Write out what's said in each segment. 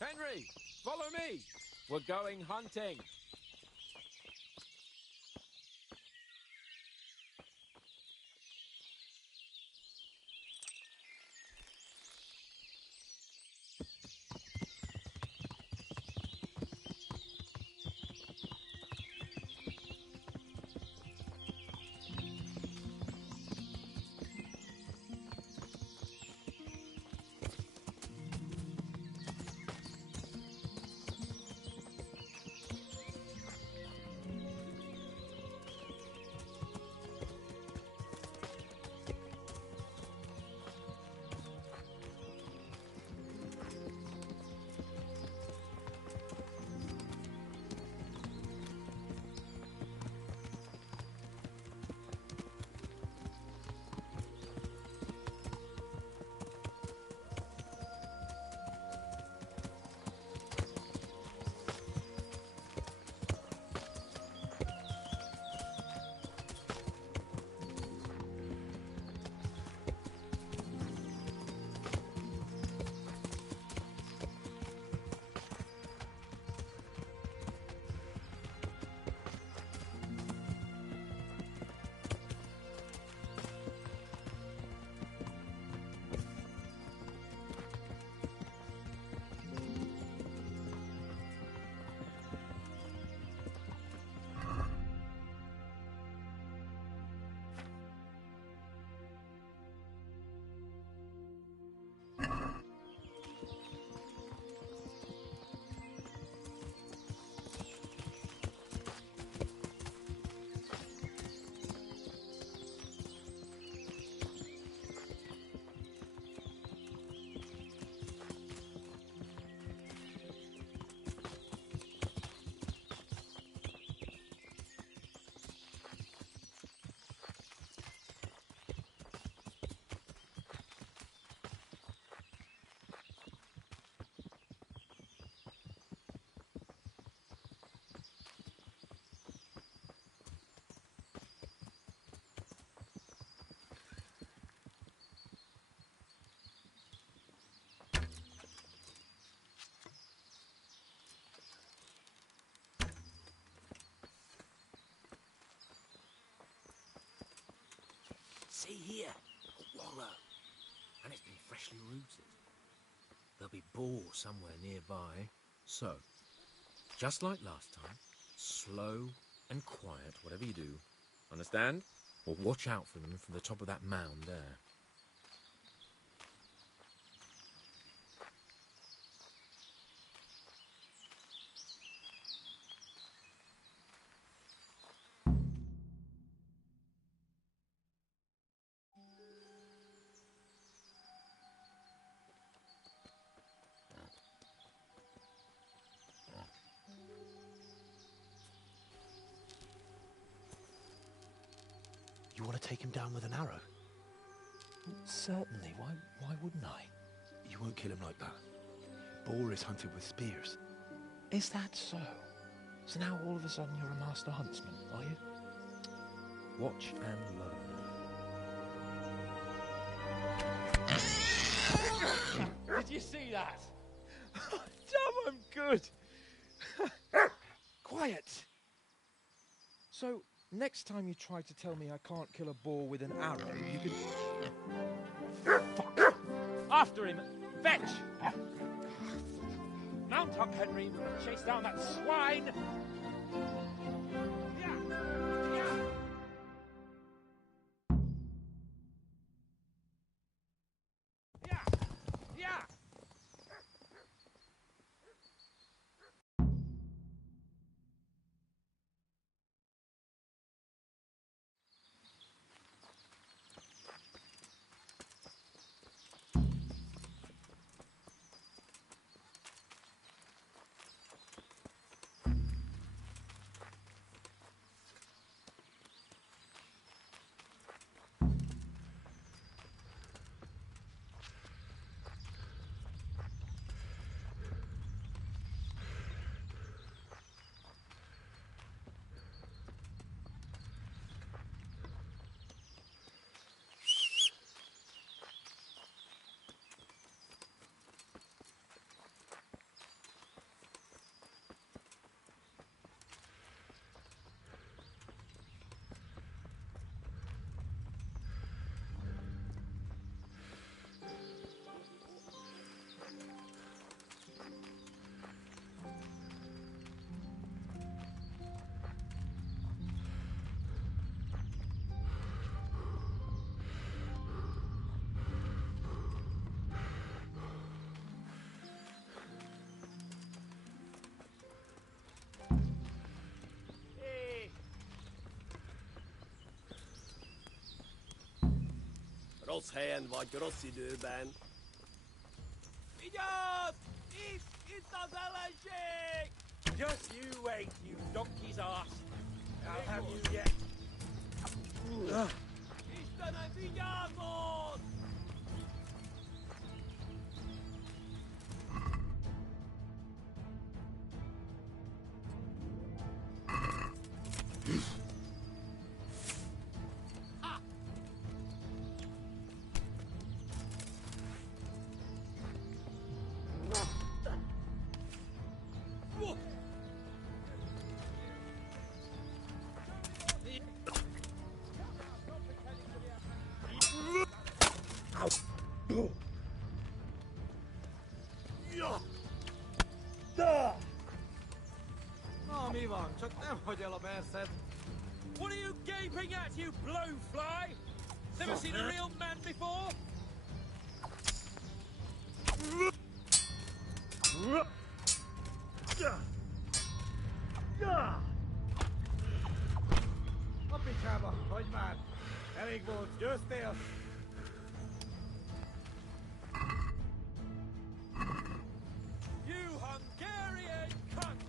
Henry, follow me. We're going hunting. See here, a wallow, and it's been freshly rooted. There'll be boar somewhere nearby. So, just like last time, slow and quiet, whatever you do. Understand? Or watch out for them from the top of that mound there. You want to take him down with an arrow? Certainly. Why wouldn't I? You won't kill him like that. Boar is hunted with spears. Is that so? So now all of a sudden you're a master huntsman, are you? Watch and learn. Did you see that? Damn, I'm good. Quiet! So, next time you try to tell me I can't kill a boar with an arrow, you can... Fuck! After him! Fetch! Mount up, Henry. Chase down that swine! Crosshand vad grossi du, Ben. Vineyard! It's the Zelensky! Just you wait, you donkey's arse. I'll have you yet. It's done a vineyard, boss! Na, mi van? Csak nem hagy el a merszed. What are you gaping at, you blowfly? Never seen a real man before? A picsába, hagyj már! Elég volt, győztél! You Hungarian cunts!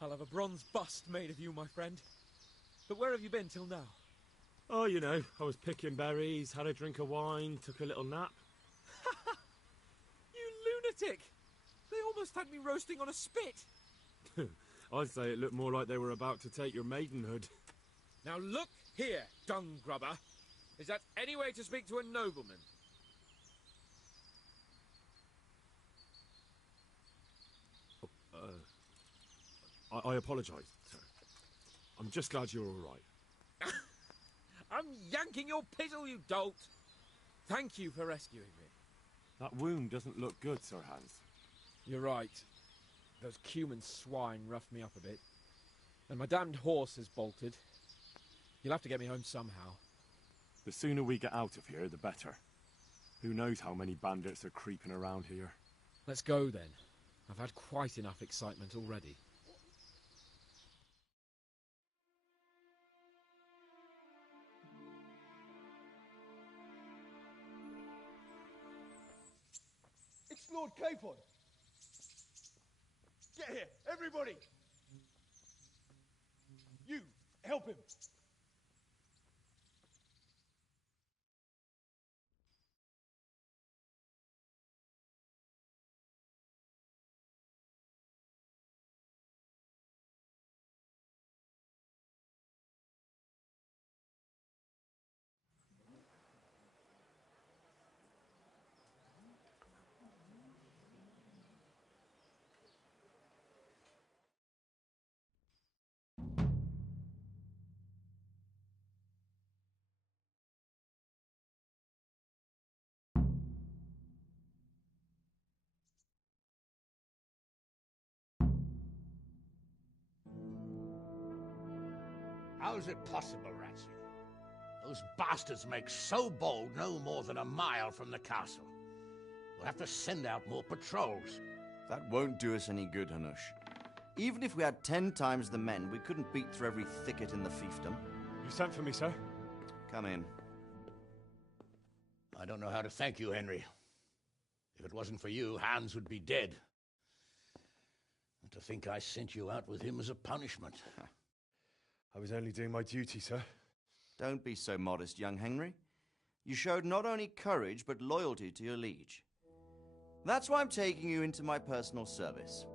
I'll have a bronze bust made of you, my friend. But where have you been till now? Oh, you know, I was picking berries, had a drink of wine, took a little nap. You lunatic! They almost had me roasting on a spit! I'd say it looked more like they were about to take your maidenhood. Now look here, dung grubber. Is that any way to speak to a nobleman? I apologise, sir. I'm just glad you're all right. I'm yanking your pizzle, you dolt! Thank you for rescuing me. That wound doesn't look good, Sir Hans. You're right. Those cumin swine roughed me up a bit. And my damned horse has bolted. You'll have to get me home somehow. The sooner we get out of here, the better. Who knows how many bandits are creeping around here. Let's go then. I've had quite enough excitement already. It's Lord Capon. Get here, everybody. You, help him. How is it possible, Ratsey? Those bastards make so bold no more than a mile from the castle. We'll have to send out more patrols. That won't do us any good, Hanush. Even if we had 10 times the men, we couldn't beat through every thicket in the fiefdom. You sent for me, sir? Come in. I don't know how to thank you, Henry. If it wasn't for you, Hans would be dead. And to think I sent you out with him as a punishment. I was only doing my duty, sir. Don't be so modest, young Henry. You showed not only courage, but loyalty to your liege. That's why I'm taking you into my personal service.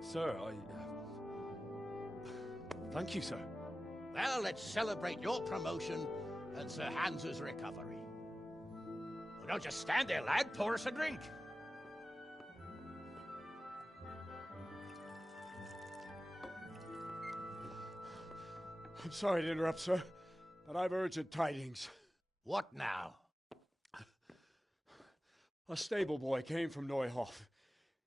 Sir, thank you, sir. Well, let's celebrate your promotion and Sir Hans's recovery. Well, don't just stand there, lad. Pour us a drink. I'm sorry to interrupt, sir, but I've urgent tidings. What now? A stable boy came from Neuhof.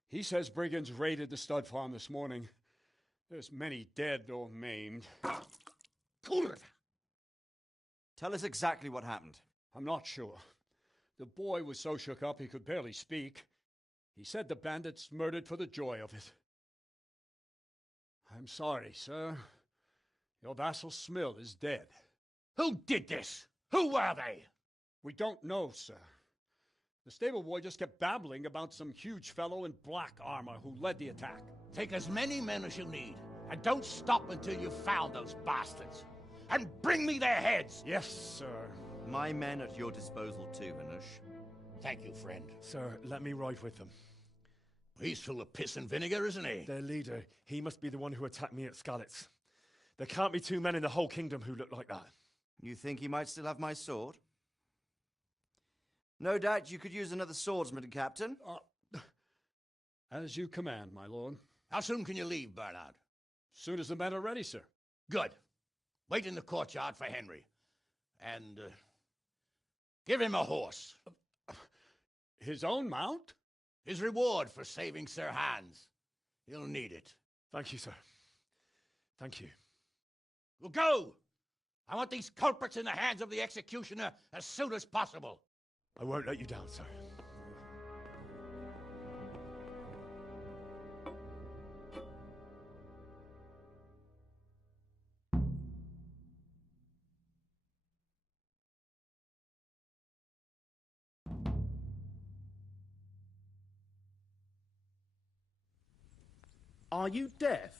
He says brigands raided the stud farm this morning. There's many dead or maimed. Tell us exactly what happened. I'm not sure. The boy was so shook up he could barely speak. He said the bandits murdered for the joy of it. I'm sorry, sir. Your vassal Smill is dead. Who did this? Who were they? We don't know, sir. The stable boy just kept babbling about some huge fellow in black armor who led the attack. Take as many men as you need, and don't stop until you've found those bastards. And bring me their heads! Yes, sir. My men at your disposal too, Hanush. Thank you, friend. Sir, let me ride with them. He's full of piss and vinegar, isn't he? Their leader, he must be the one who attacked me at Skalitz. There can't be two men in the whole kingdom who look like that. You think he might still have my sword? No doubt you could use another swordsman, Captain. As you command, my lord. How soon can you leave, Bernard? Soon as the men are ready, sir. Good. Wait in the courtyard for Henry. And, give him a horse. His own mount? His reward for saving Sir Hans. He'll need it. Thank you, sir. Thank you. Well, go! I want these culprits in the hands of the executioner as soon as possible. I won't let you down, sir. Are you deaf?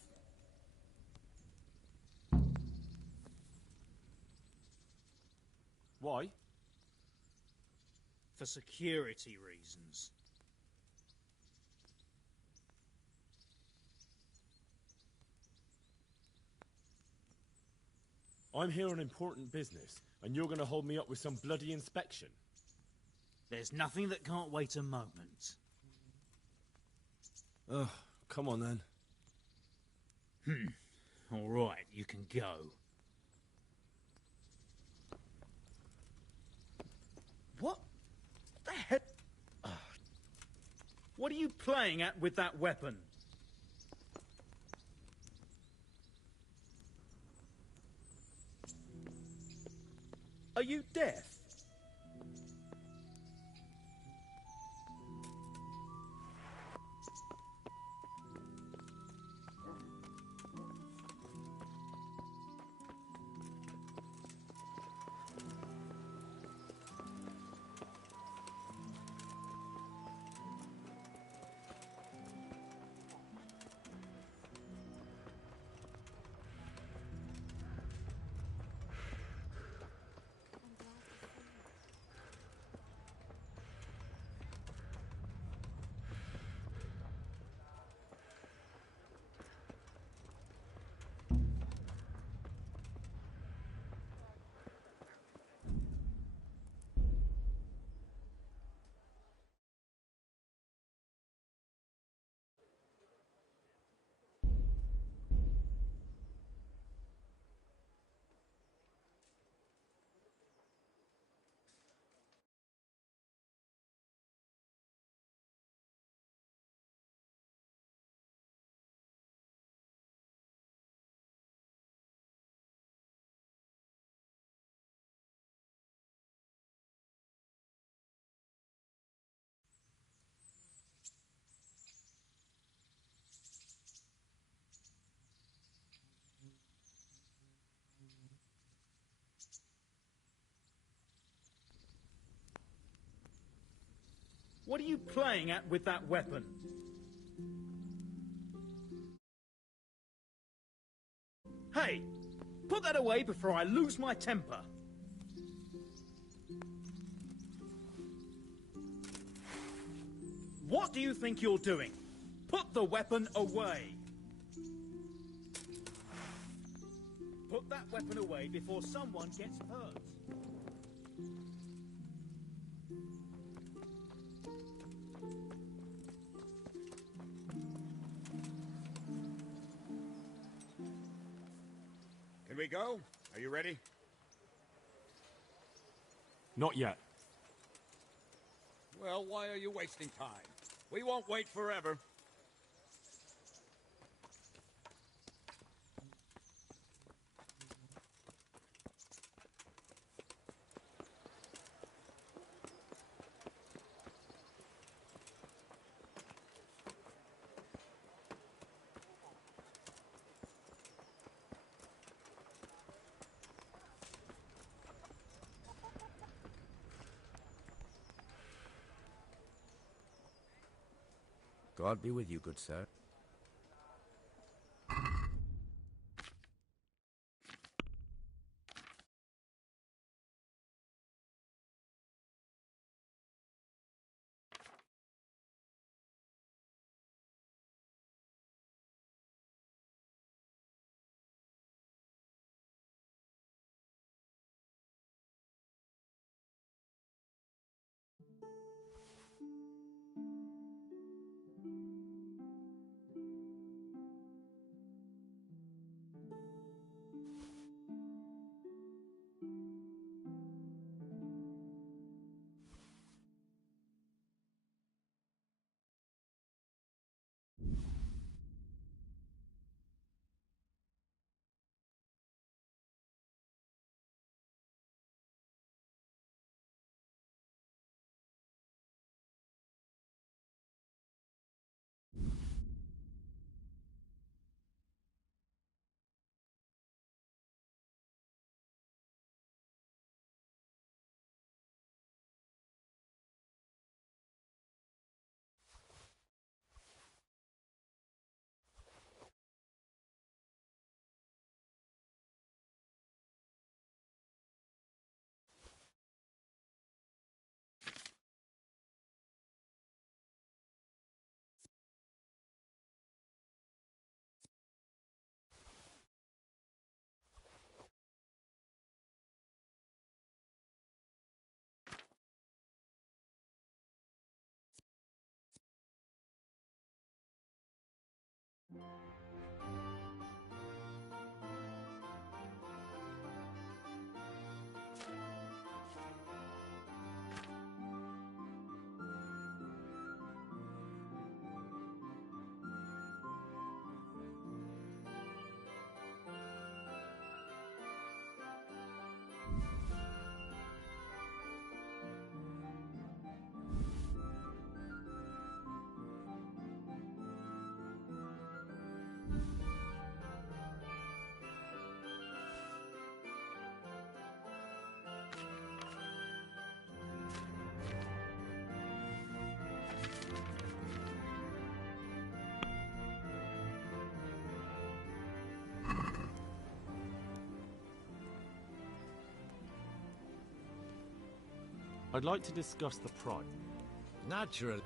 Why? For security reasons. I'm here on important business, and you're going to hold me up with some bloody inspection. There's nothing that can't wait a moment. Oh, come on then. All right, you can go. What the heck? What are you playing at with that weapon? Are you deaf? What are you playing at with that weapon? Hey, put that away before I lose my temper. What do you think you're doing? Put the weapon away. Put that weapon away before someone gets hurt. Can we go? Are you ready? Not yet. Well, why are you wasting time? We won't wait forever. God be with you, good sir. I'd like to discuss the price. Naturally.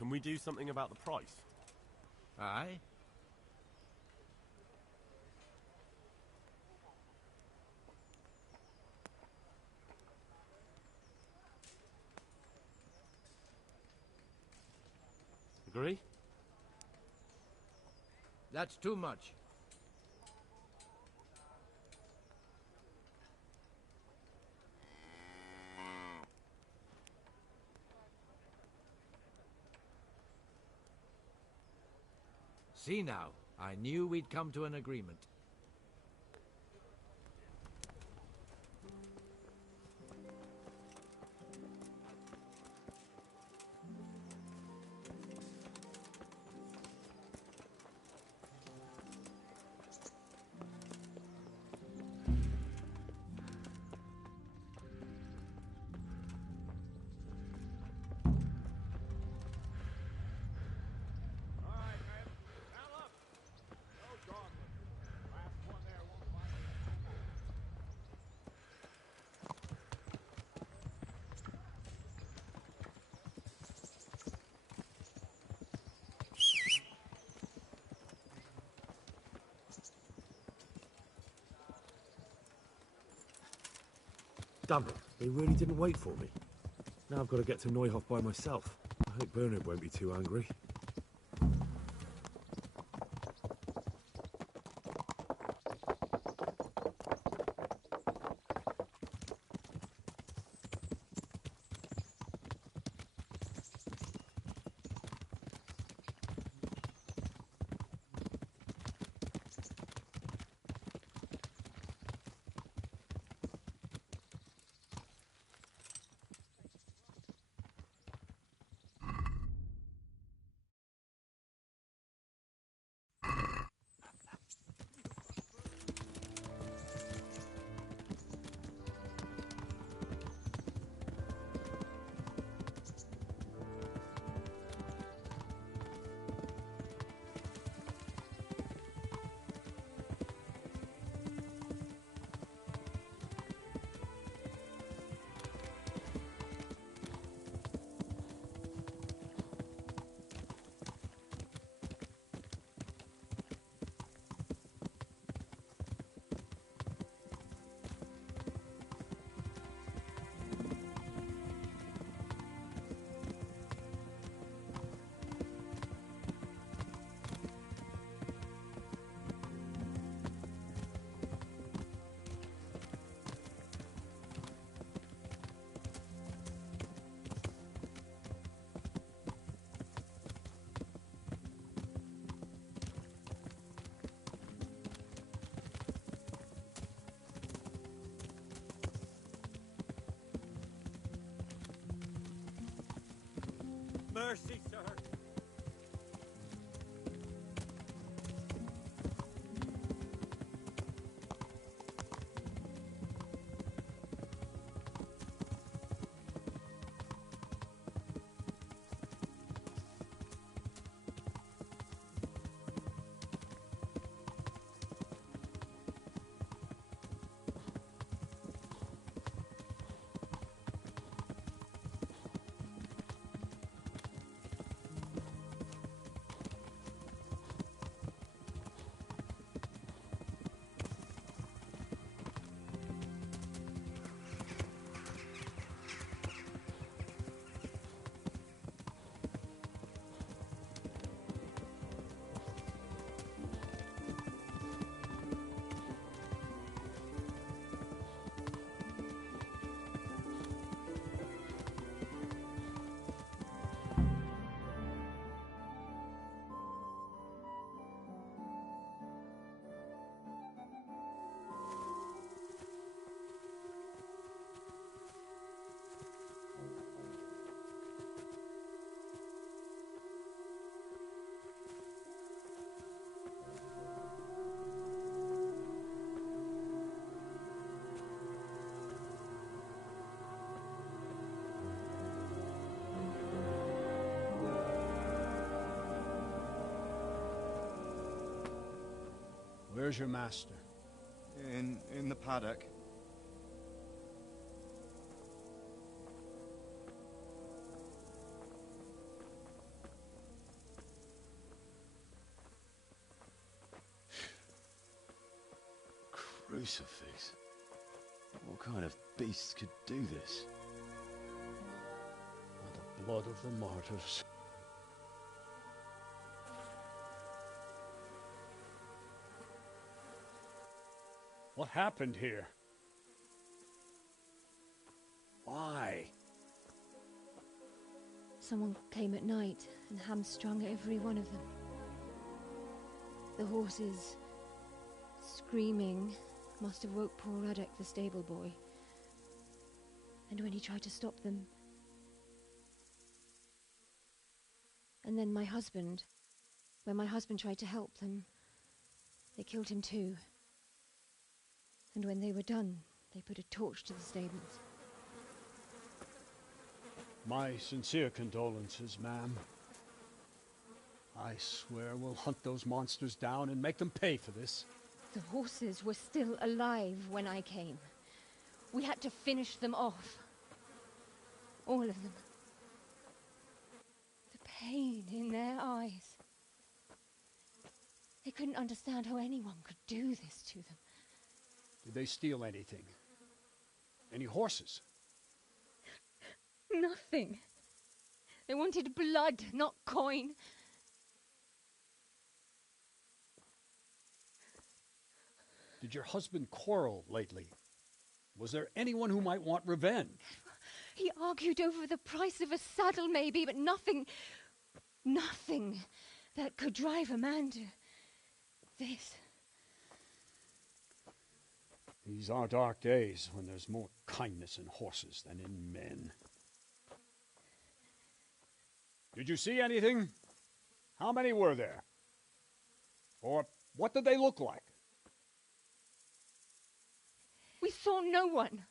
Can we do something about the price? Aye? Agree? That's too much. See now, I knew we'd come to an agreement. Damn it, they really didn't wait for me. Now I've got to get to Neuhof by myself. I hope Bernard won't be too angry. Mercy, sir. Where's your master? In the paddock. Crucifix? What kind of beast could do this? The blood of the martyrs. What happened here? Why? Someone came at night and hamstrung every one of them. The horses, screaming, must have woke poor Radek, the stable boy. And when he tried to stop them... And then my husband, when my husband tried to help them, they killed him too. And when they were done, they put a torch to the stables. My sincere condolences, ma'am. I swear we'll hunt those monsters down and make them pay for this. The horses were still alive when I came. We had to finish them off. All of them. The pain in their eyes. They couldn't understand how anyone could do this to them. Did they steal anything? Any horses? nothing. They wanted blood, not coin. Did your husband quarrel lately? Was there anyone who might want revenge? He argued over the price of a saddle, maybe, but nothing that could drive a man to this. These are dark days when there's more kindness in horses than in men. Did you see anything? How many were there? Or what did they look like? We saw no one.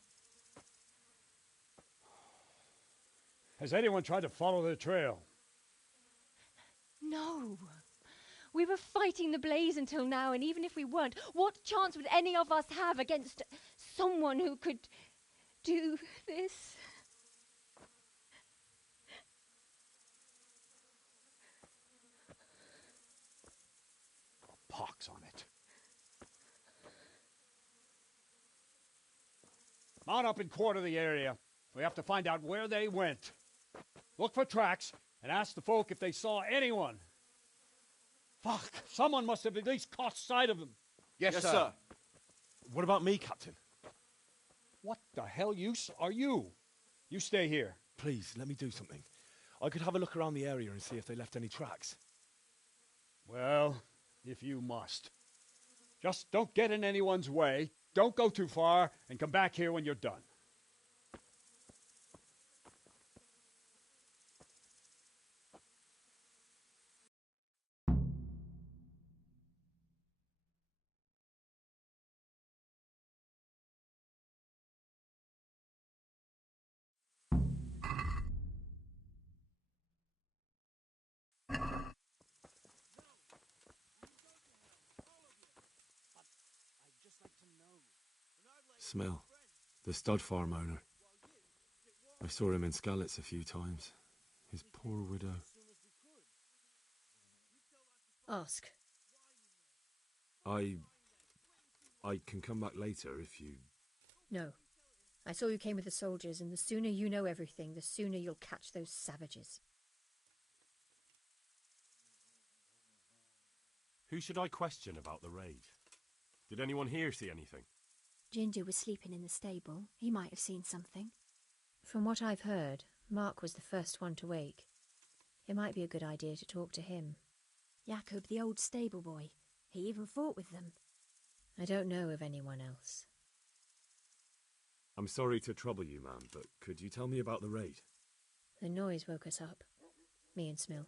Has anyone tried to follow the trail? No. We were fighting the blaze until now, and even if we weren't, what chance would any of us have against someone who could do this? Pox on it. Mount up and quarter the area. We have to find out where they went. Look for tracks and ask the folk if they saw anyone. Fuck, someone must have at least caught sight of them. Yes, sir. What about me, Captain? What the hell use are you? You stay here. Please, let me do something. I could have a look around the area and see if they left any tracks. Well, if you must. Just don't get in anyone's way, don't go too far, and come back here when you're done. Smell. The stud farm owner. I saw him in Skalitz a few times. His poor widow. Ask. I can come back later if you... No. I saw you came with the soldiers, and the sooner you know everything, the sooner you'll catch those savages. Who should I question about the raid? Did anyone here see anything? Ginger was sleeping in the stable. He might have seen something. From what I've heard, Mark was the first one to wake. It might be a good idea to talk to him. Jacob, the old stable boy. He even fought with them. I don't know of anyone else. I'm sorry to trouble you, ma'am, but could you tell me about the raid? The noise woke us up, me and Smill.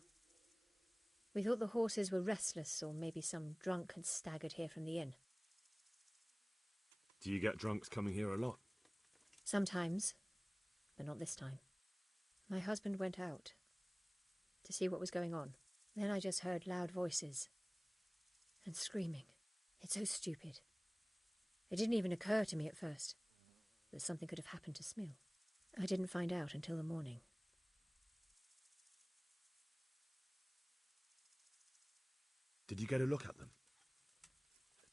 We thought the horses were restless, or maybe some drunk had staggered here from the inn. Do you get drunks coming here a lot? Sometimes, but not this time. My husband went out to see what was going on. Then I just heard loud voices and screaming. It's so stupid. It didn't even occur to me at first that something could have happened to Smill. I didn't find out until the morning. Did you get a look at them?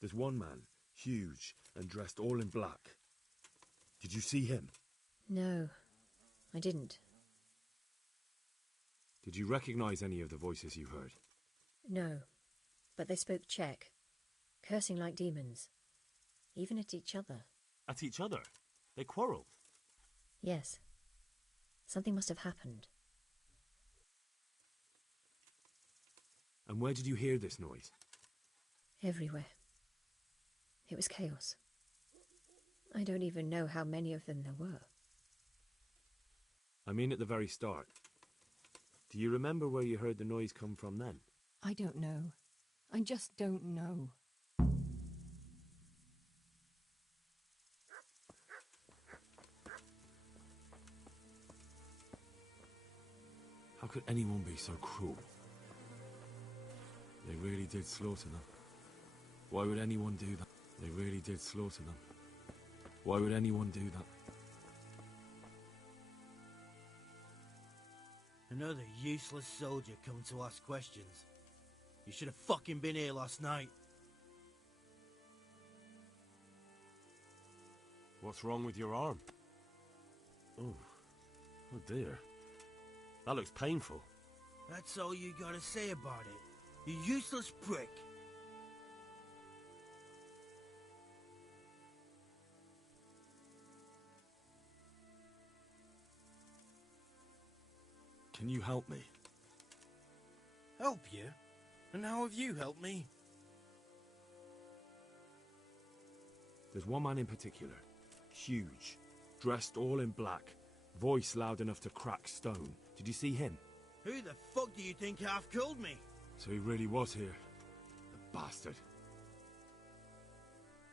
There's one man, huge and dressed all in black. Did you see him? No, I didn't. Did you recognize any of the voices you heard? No, but they spoke Czech, cursing like demons, even at each other. At each other? They quarrelled? Yes. Something must have happened. And where did you hear this noise? Everywhere. It was chaos. I don't even know how many of them there were. I mean at the very start. Do you remember where you heard the noise come from then? I don't know. I just don't know. How could anyone be so cruel? They really did slaughter them. Why would anyone do that? They really did slaughter them. Why would anyone do that? Another useless soldier come to ask questions. You should have fucking been here last night. What's wrong with your arm? Oh, Oh dear. That looks painful. That's all you gotta say about it. You useless prick. Can you help me? Help you? And how have you helped me? There's one man in particular. Huge. Dressed all in black. Voice loud enough to crack stone. Did you see him? Who the fuck do you think half killed me? So he really was here. The bastard.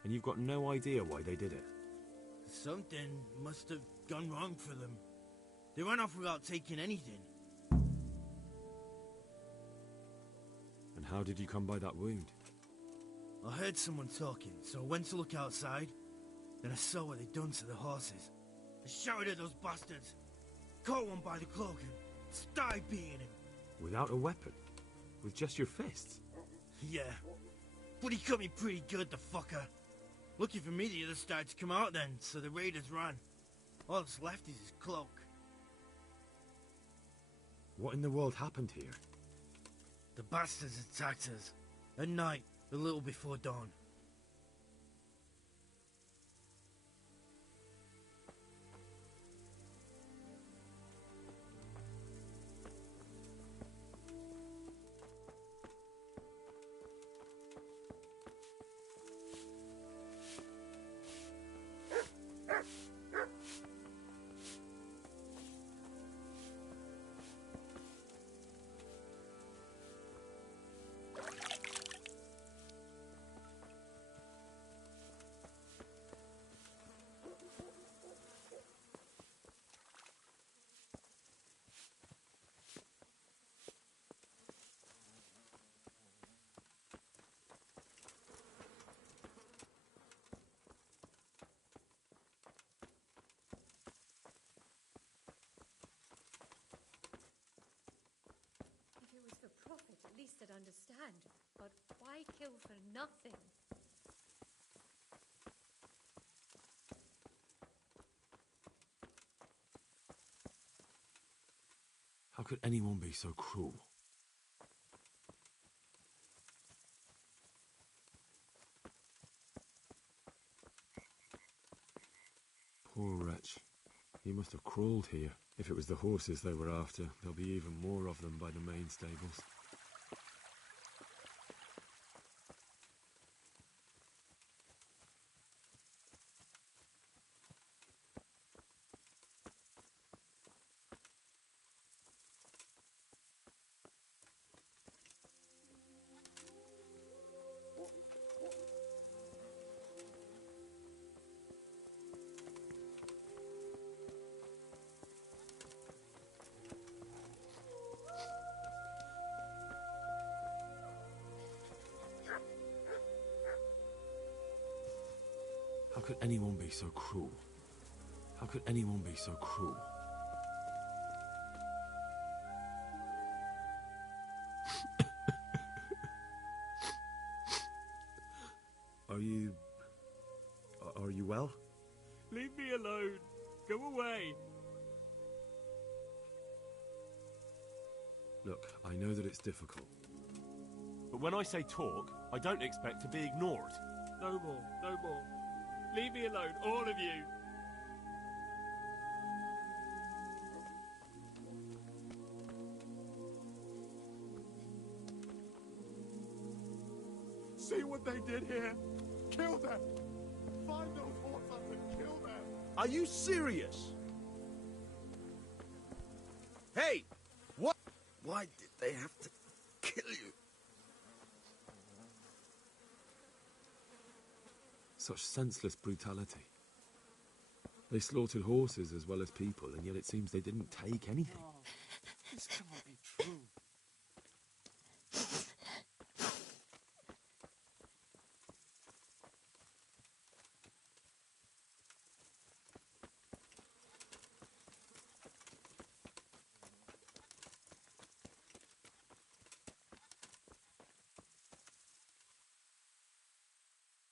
And you've got no idea why they did it? Something must have gone wrong for them. They ran off without taking anything. And how did you come by that wound? I heard someone talking, so I went to look outside. Then I saw what they'd done to the horses. I shouted at those bastards, caught one by the cloak and started beating him. Without a weapon? With just your fists? Yeah, but he cut me pretty good, the fucker. Lucky for me, the others started to come out then, so the raiders ran. All that's left is his cloak. What in the world happened here? The bastards attacked us. At night, a little before dawn. Profit, at least I'd understand. But why kill for nothing? How could anyone be so cruel? Poor wretch. He must have crawled here. If it was the horses they were after, there'll be even more of them by the main stables. How could anyone be so cruel? How could anyone be so cruel? Are you well? Leave me alone. Go away. Look, I know that it's difficult. But when I say talk, I don't expect to be ignored. No more, no more. Leave me alone, all of you. See what they did here? Kill them! Find those horses and kill them! Are you serious? Hey! What? Why did they have to kill you? Such senseless brutality. They slaughtered horses as well as people, and yet it seems they didn't take anything. Oh, this can't be true.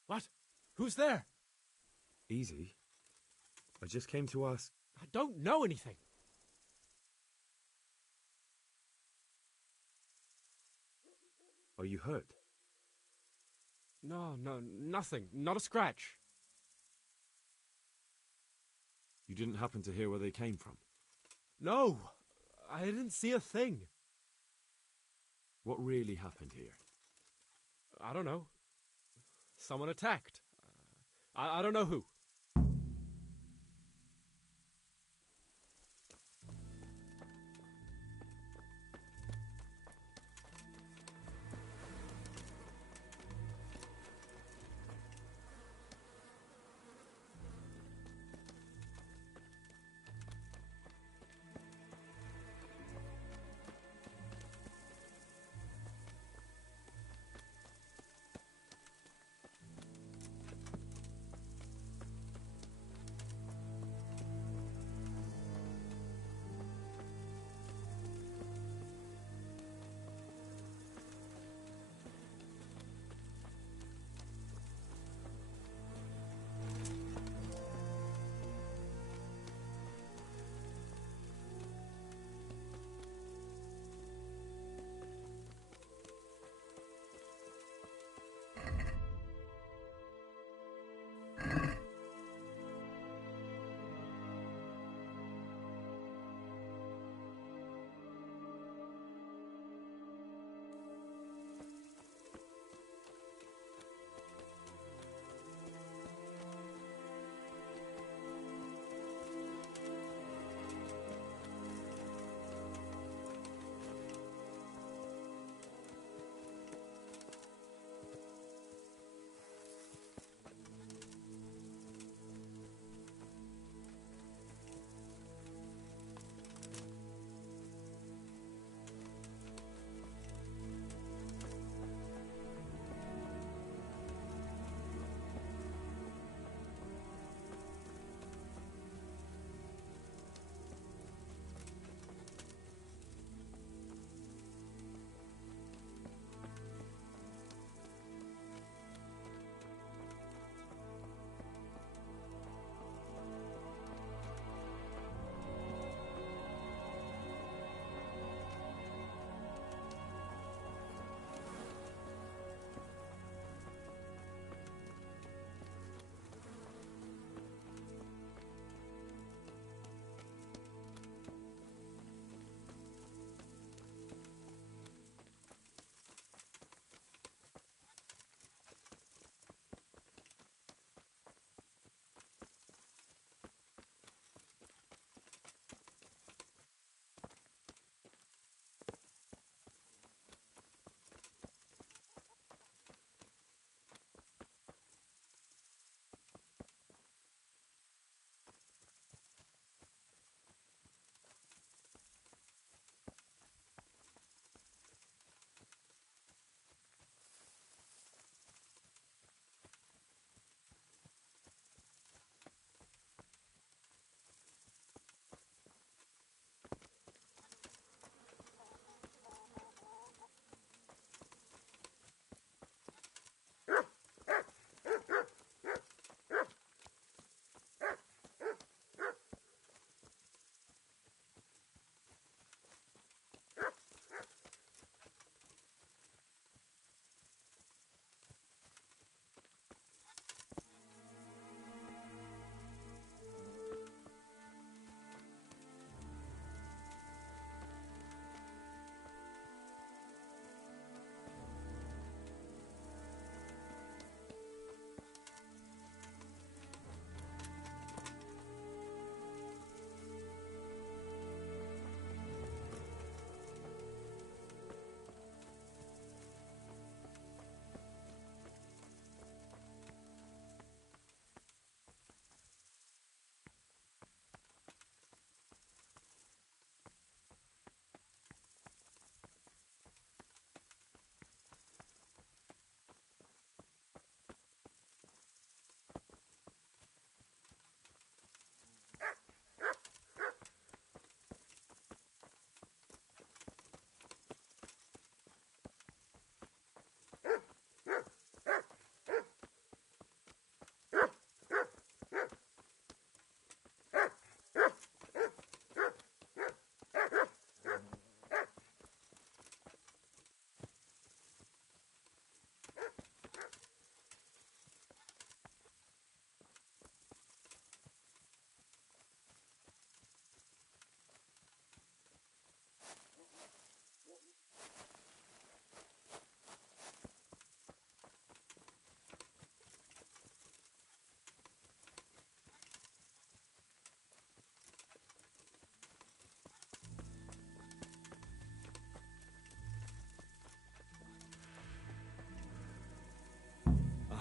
What? Who's there? Easy. I just came to ask. I don't know anything. Are you hurt? No, nothing. Not a scratch. You didn't happen to hear where they came from? No, I didn't see a thing. What really happened here? I don't know. Someone attacked. I don't know who.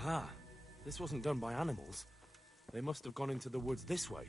Aha! This wasn't done by animals. They must have gone into the woods this way.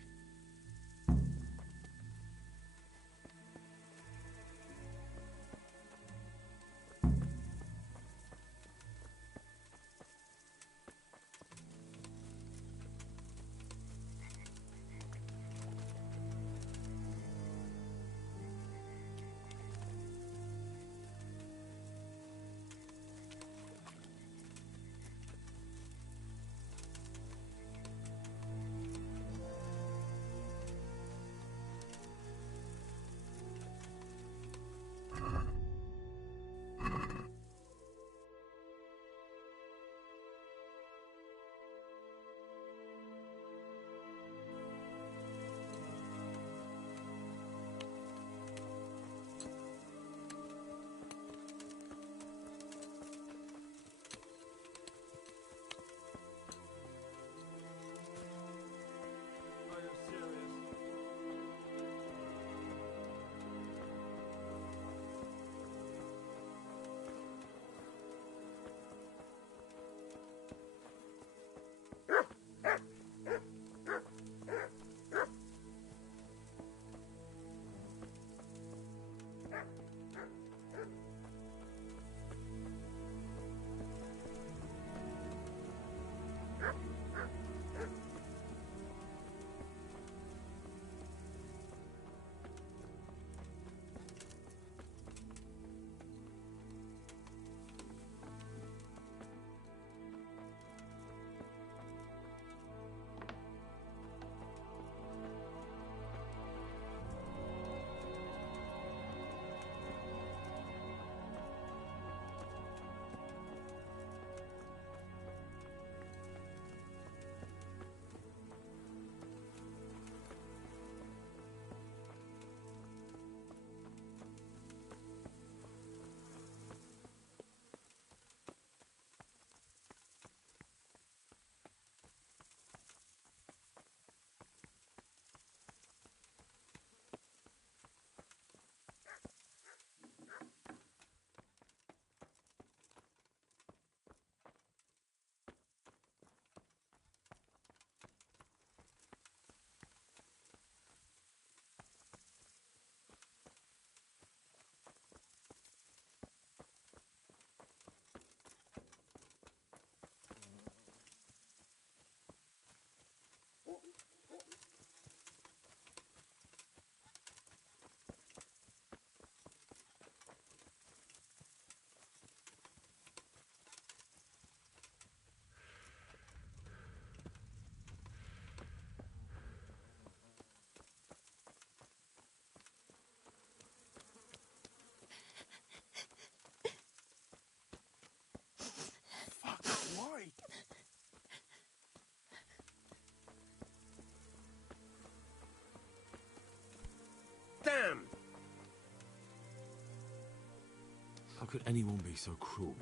Why? Damn! How could anyone be so cruel?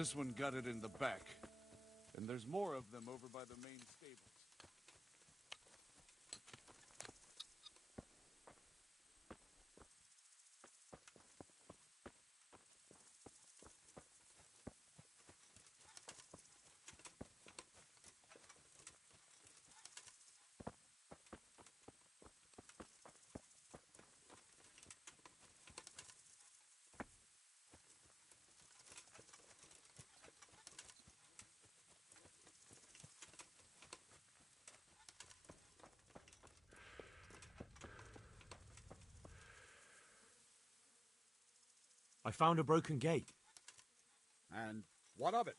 This one got it in the back. And there's more of them over by the main stables. I found a broken gate. And what of it?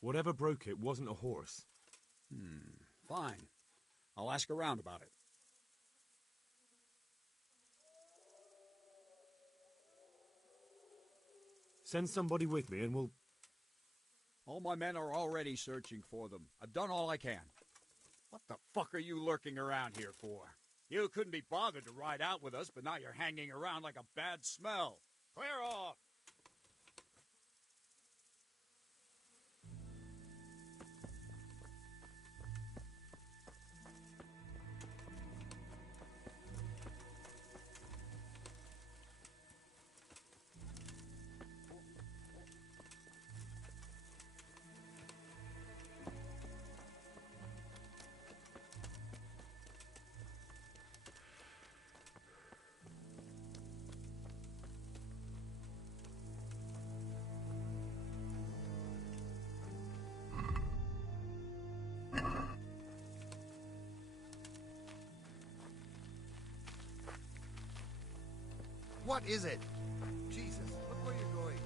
Whatever broke it wasn't a horse. Fine. I'll ask around about it. Send somebody with me and we'll... All my men are already searching for them. I've done all I can. What the fuck are you lurking around here for? You couldn't be bothered to ride out with us, but now you're hanging around like a bad smell. Clear off! What is it? Jesus, look where you're going.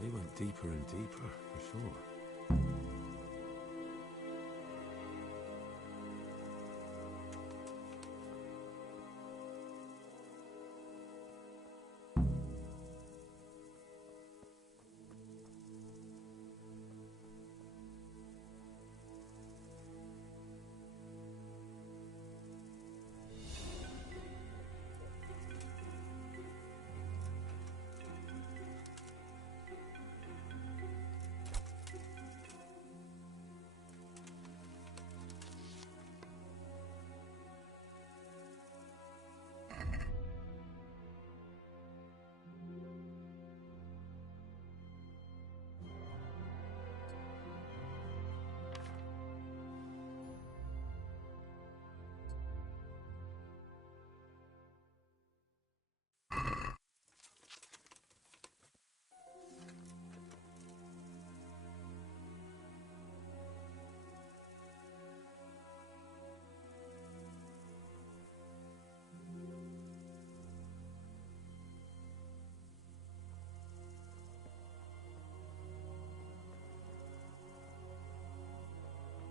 They went deeper and deeper, for sure.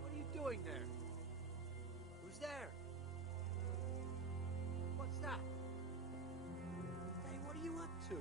What are you doing there? Who's there? What's that? Hey, what are you up to?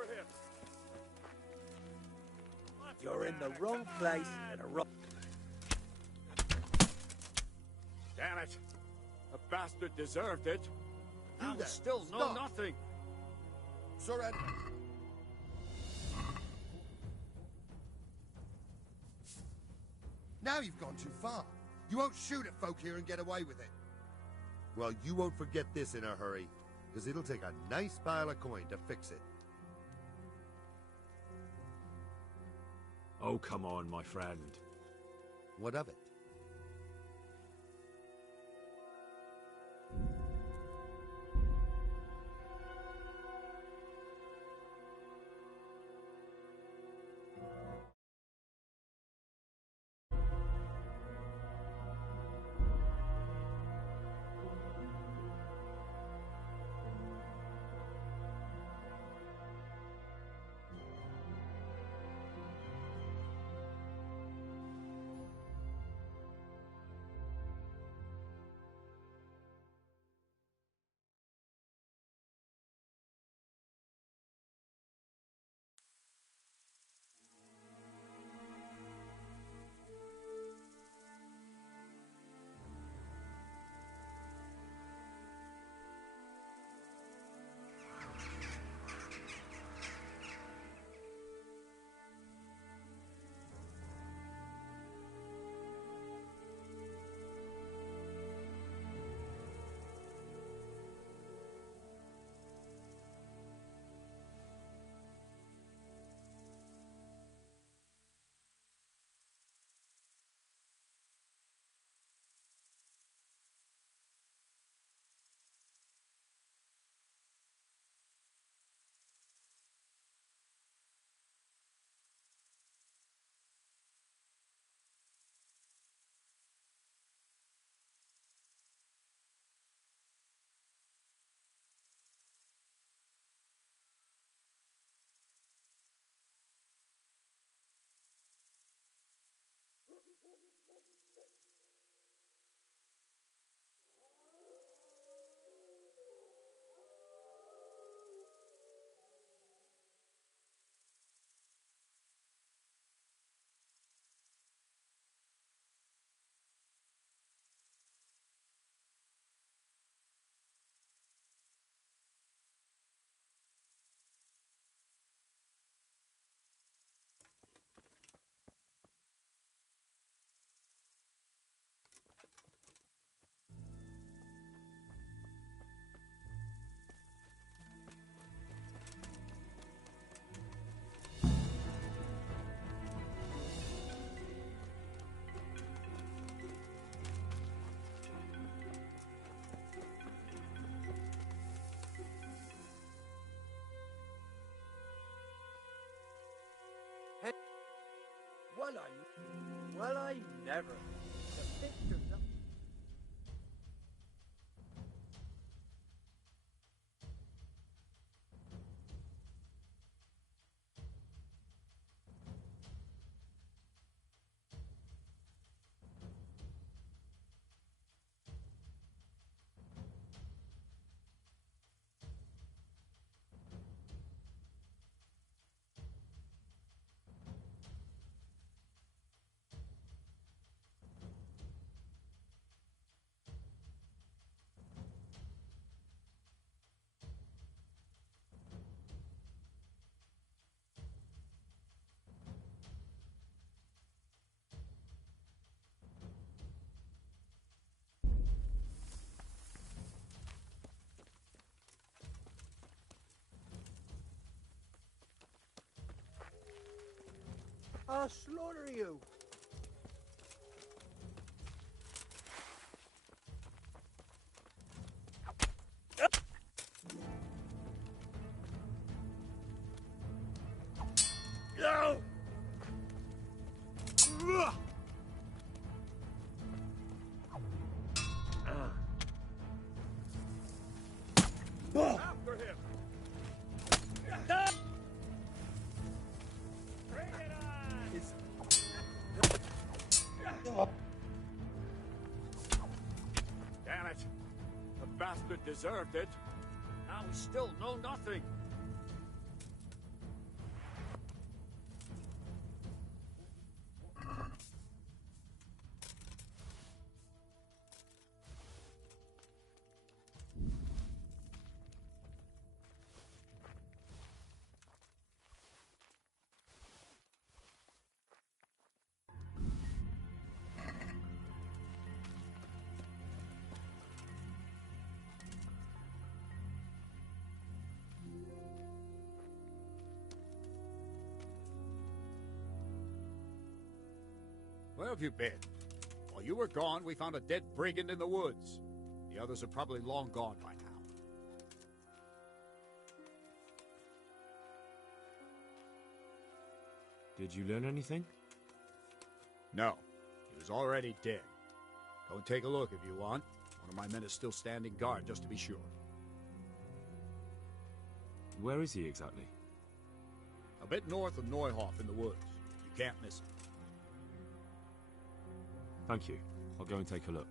After him! You're in the wrong place at the wrong... Damn it! The bastard deserved it. Now we there. still know Stop. nothing. Surrender. Now you've gone too far. You won't shoot at folk here and get away with it. Well, you won't forget this in a hurry, because it'll take a nice pile of coin to fix it. Oh, come on, my friend. What of it? Well, I never. The victor don't... I'll slaughter you. No! After him! Damn it! The bastard deserved it. Now we still know nothing. Where have you been? While you were gone, we found a dead brigand in the woods. The others are probably long gone by now. Did you learn anything? No, he was already dead. Go and take a look if you want. One of my men is still standing guard, just to be sure. Where is he exactly? A bit north of Neuhoff in the woods. You can't miss him. Thank you. I'll go and take a look.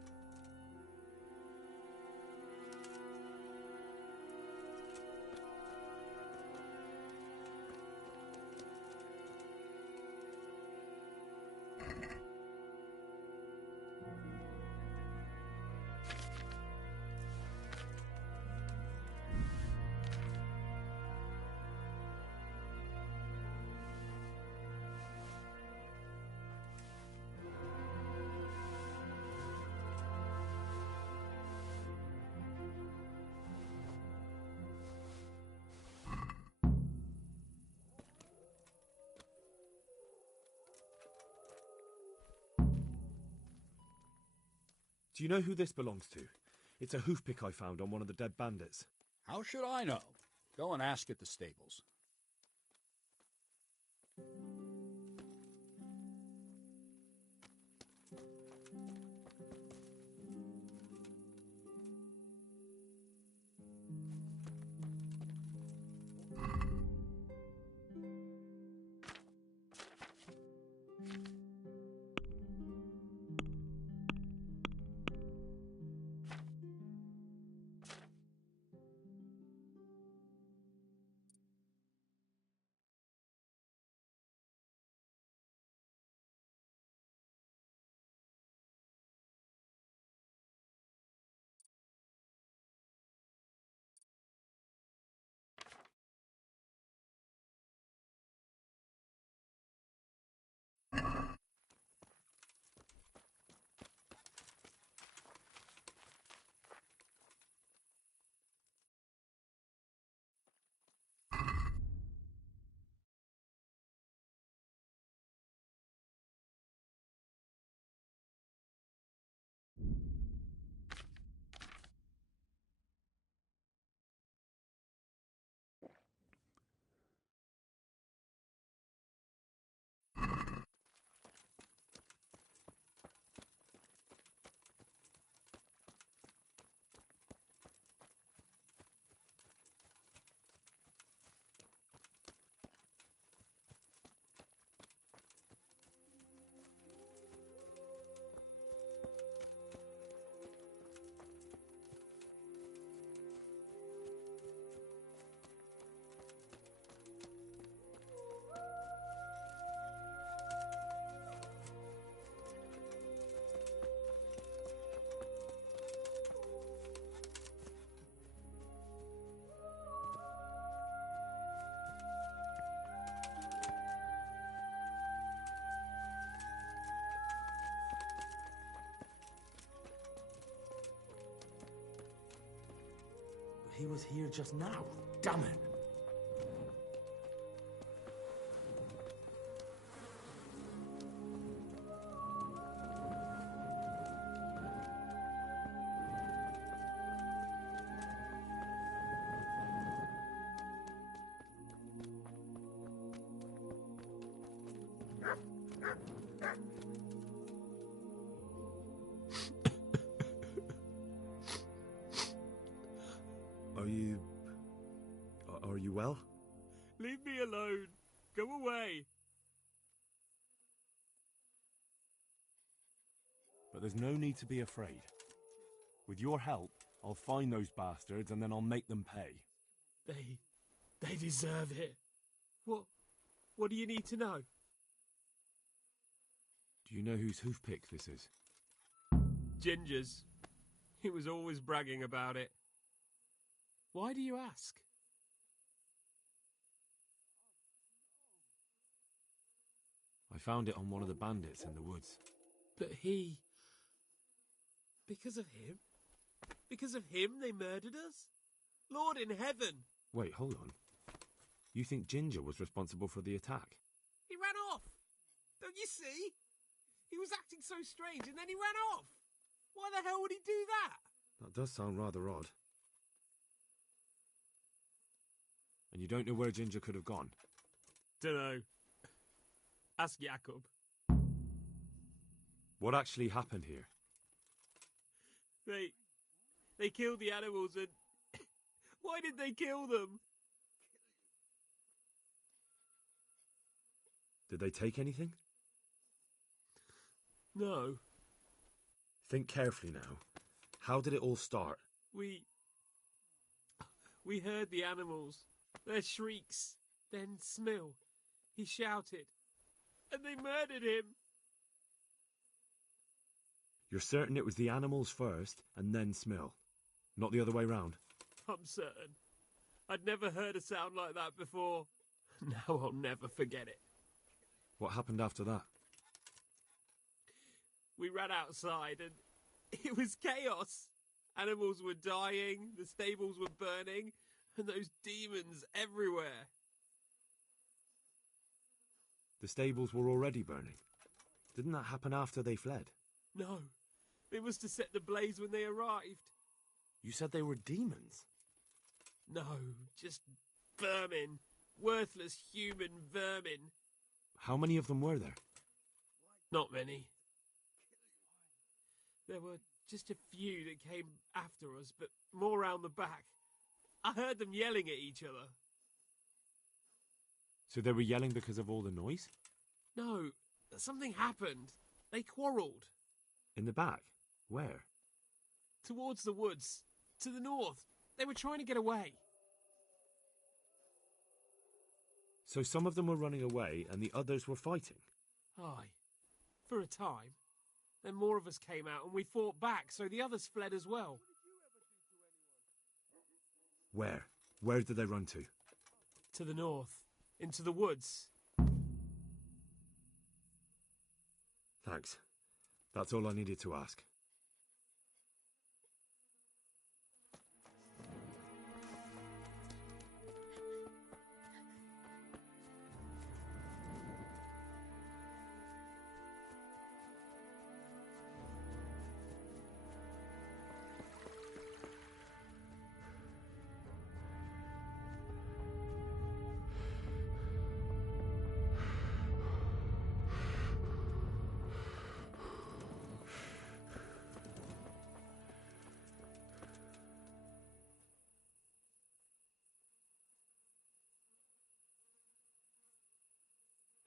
Do you know who this belongs to? It's a hoof pick I found on one of the dead bandits. How should I know? Go and ask at the stables. He was here just now. Damn it! Are you well? Leave me alone. Go away. But there's no need to be afraid. With your help, I'll find those bastards and then I'll make them pay. They deserve it. What do you need to know? Do you know whose hoof pick this is? Ginger's. He was always bragging about it. Why do you ask? I found it on one of the bandits in the woods. But he... Because of him? Because of him they murdered us? Lord in heaven! Wait, hold on. You think Ginger was responsible for the attack? He ran off! Don't you see? He was acting so strange and then he ran off. Why the hell would he do that? That does sound rather odd. And you don't know where Ginger could have gone? Dunno. Ask Jakob. What actually happened here? They killed the animals and... Why did they kill them? Did they take anything? No. Think carefully now. How did it all start? We heard the animals. Their shrieks. Then Smill. He shouted. And they murdered him. You're certain it was the animals first and then Smill? Not the other way round? I'm certain. I'd never heard a sound like that before. Now I'll never forget it. What happened after that? We ran outside and it was chaos. Animals were dying, the stables were burning, and those demons everywhere. The stables were already burning. Didn't that happen after they fled? No, it was to set the blaze when they arrived. You said they were demons? No, just vermin. Worthless human vermin. How many of them were there? Not many. There were just a few that came after us, but more round the back. I heard them yelling at each other. So they were yelling because of all the noise? No, something happened. They quarrelled. In the back? Where? Towards the woods. To the north. They were trying to get away. So some of them were running away and the others were fighting? Aye. For a time. Then more of us came out and we fought back, so the others fled as well. Where? Where did they run to? To the north. Into the woods. Thanks. That's all I needed to ask.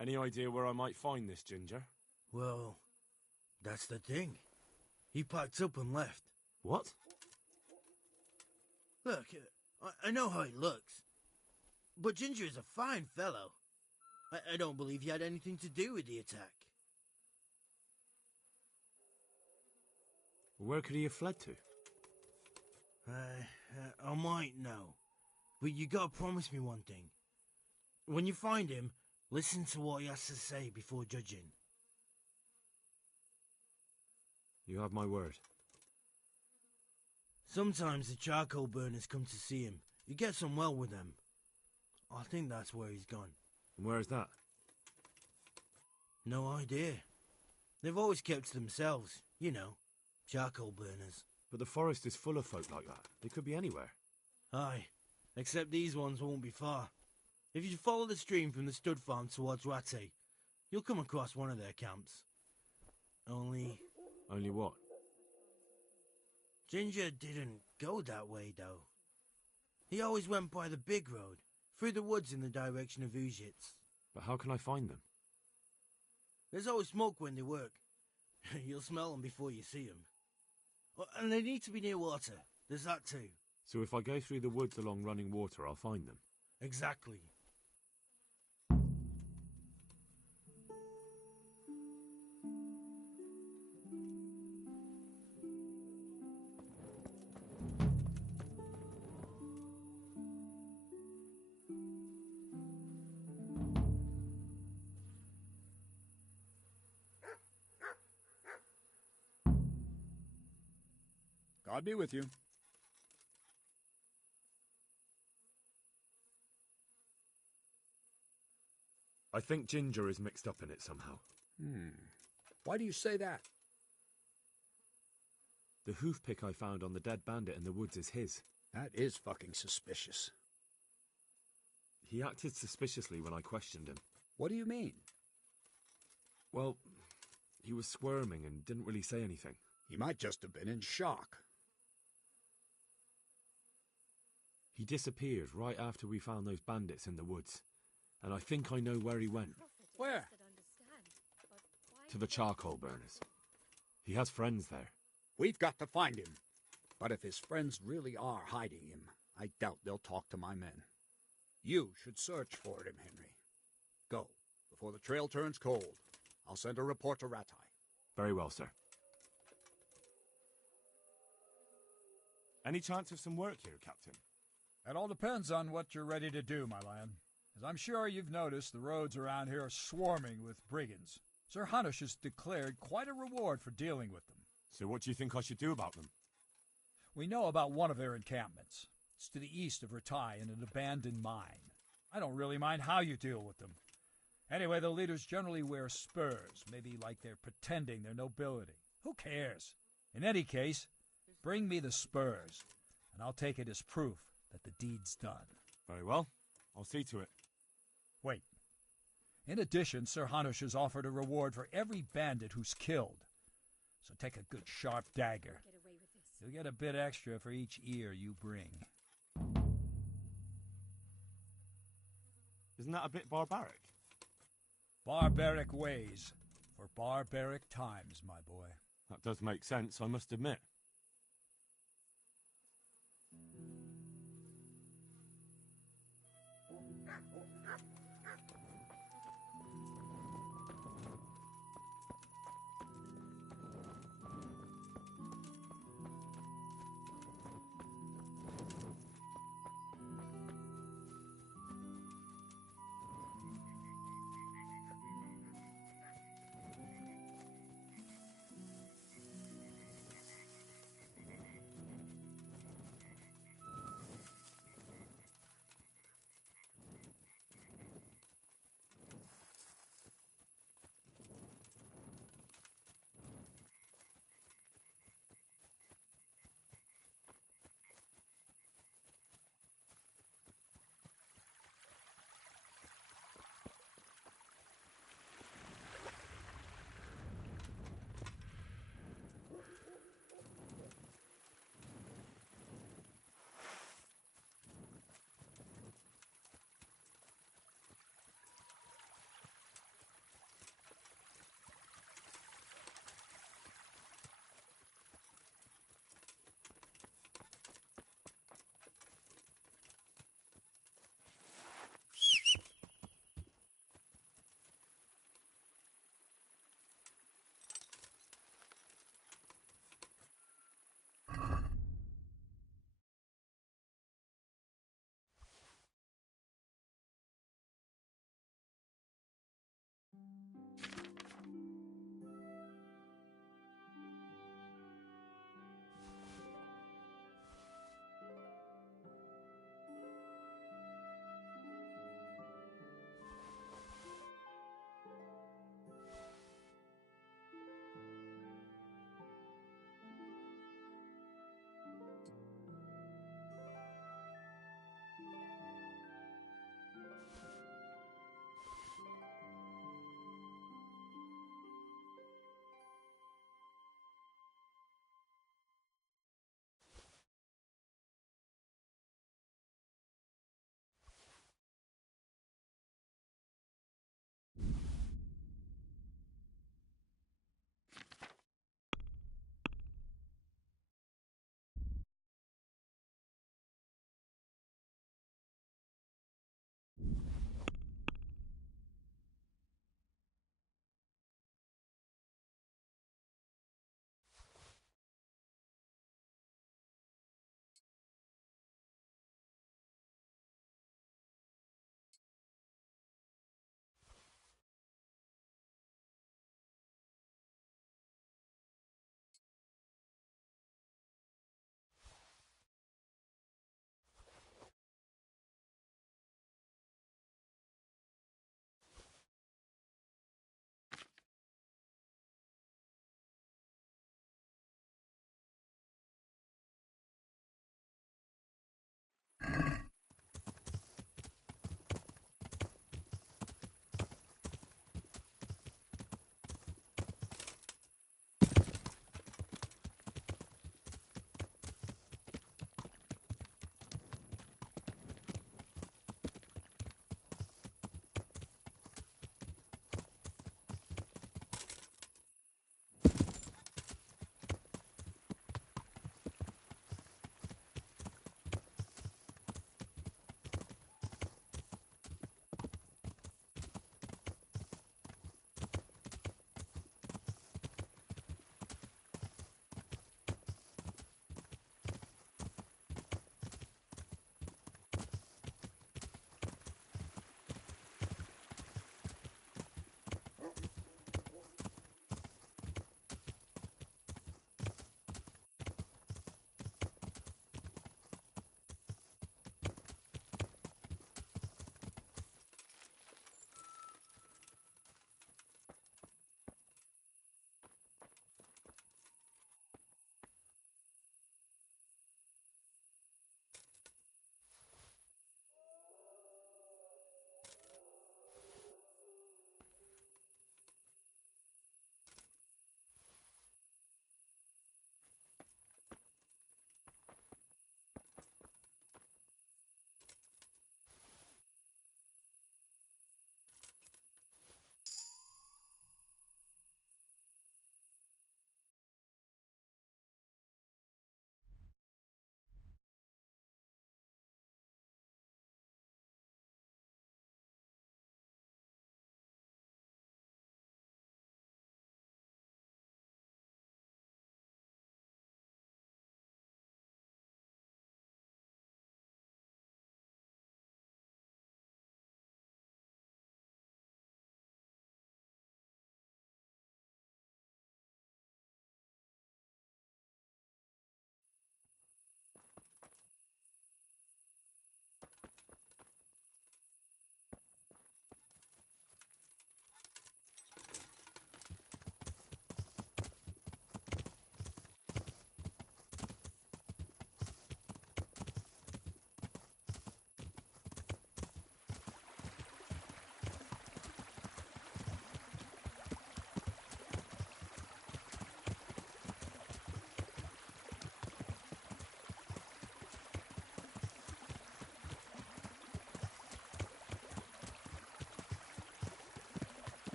Any idea where I might find this Ginger? Well, that's the thing. He packed up and left. What? Look, I know how he looks. But Ginger is a fine fellow. I don't believe he had anything to do with the attack. Where could he have fled to? I might know. But you gotta promise me one thing. When you find him, listen to what he has to say before judging. You have my word. Sometimes the charcoal burners come to see him. He gets on well with them. I think that's where he's gone. And where is that? No idea. They've always kept to themselves, you know, charcoal burners. But the forest is full of folk like that. They could be anywhere. Aye, except these ones won't be far. If you follow the stream from the stud farm towards Rattay, you'll come across one of their camps. Only what? Ginger didn't go that way, though. He always went by the big road, through the woods in the direction of Uzhitz. But how can I find them? There's always smoke when they work. You'll smell them before you see them. Oh, and they need to be near water. There's that too. So if I go through the woods along running water, I'll find them? Exactly. God be with you. I think Ginger is mixed up in it somehow. Why do you say that? The hoof pick I found on the dead bandit in the woods is his. That is fucking suspicious. He acted suspiciously when I questioned him. What do you mean? Well, he was squirming and didn't really say anything. He might just have been in shock. He disappeared right after we found those bandits in the woods, and I think I know where he went. Where? To the charcoal burners. He has friends there. We've got to find him. But if his friends really are hiding him, I doubt they'll talk to my men. You should search for him, Henry. Go, before the trail turns cold. I'll send a report to Ratai. Very well, sir. Any chance of some work here, Captain? That all depends on what you're ready to do, my lad. As I'm sure you've noticed, the roads around here are swarming with brigands. Sir Hanush has declared quite a reward for dealing with them. So what do you think I should do about them? We know about one of their encampments. It's to the east of Ratai in an abandoned mine. I don't really mind how you deal with them. Anyway, the leaders generally wear spurs, maybe like they're pretending they're nobility. Who cares? In any case, bring me the spurs, and I'll take it as proof that the deed's done. Very well. I'll see to it. Wait. In addition, Sir Hanush has offered a reward for every bandit who's killed. So take a good sharp dagger. You'll get a bit extra for each ear you bring. Isn't that a bit barbaric? Barbaric ways for barbaric times, my boy. That does make sense, I must admit.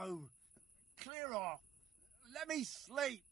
No! Clear off! Let me sleep!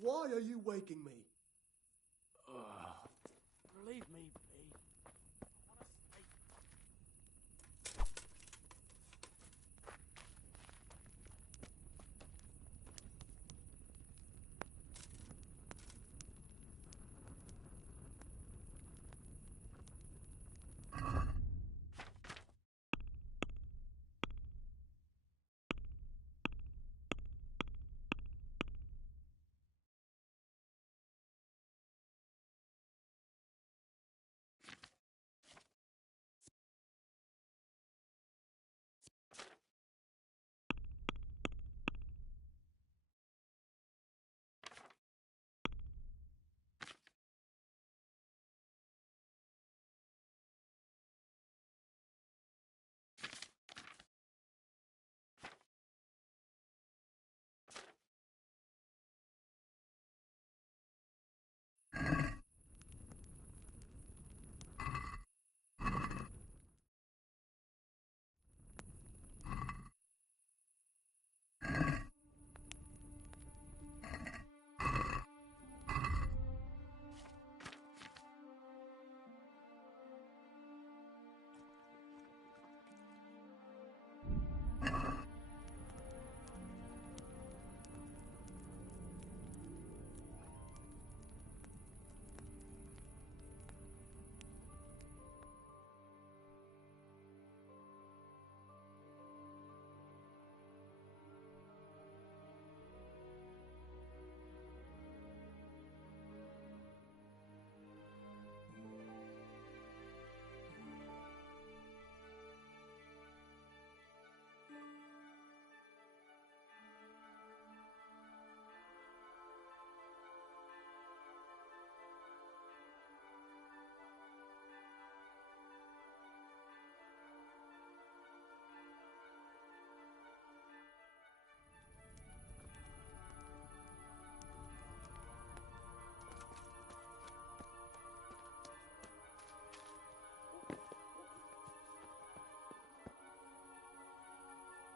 Why are you waking me? Leave me be.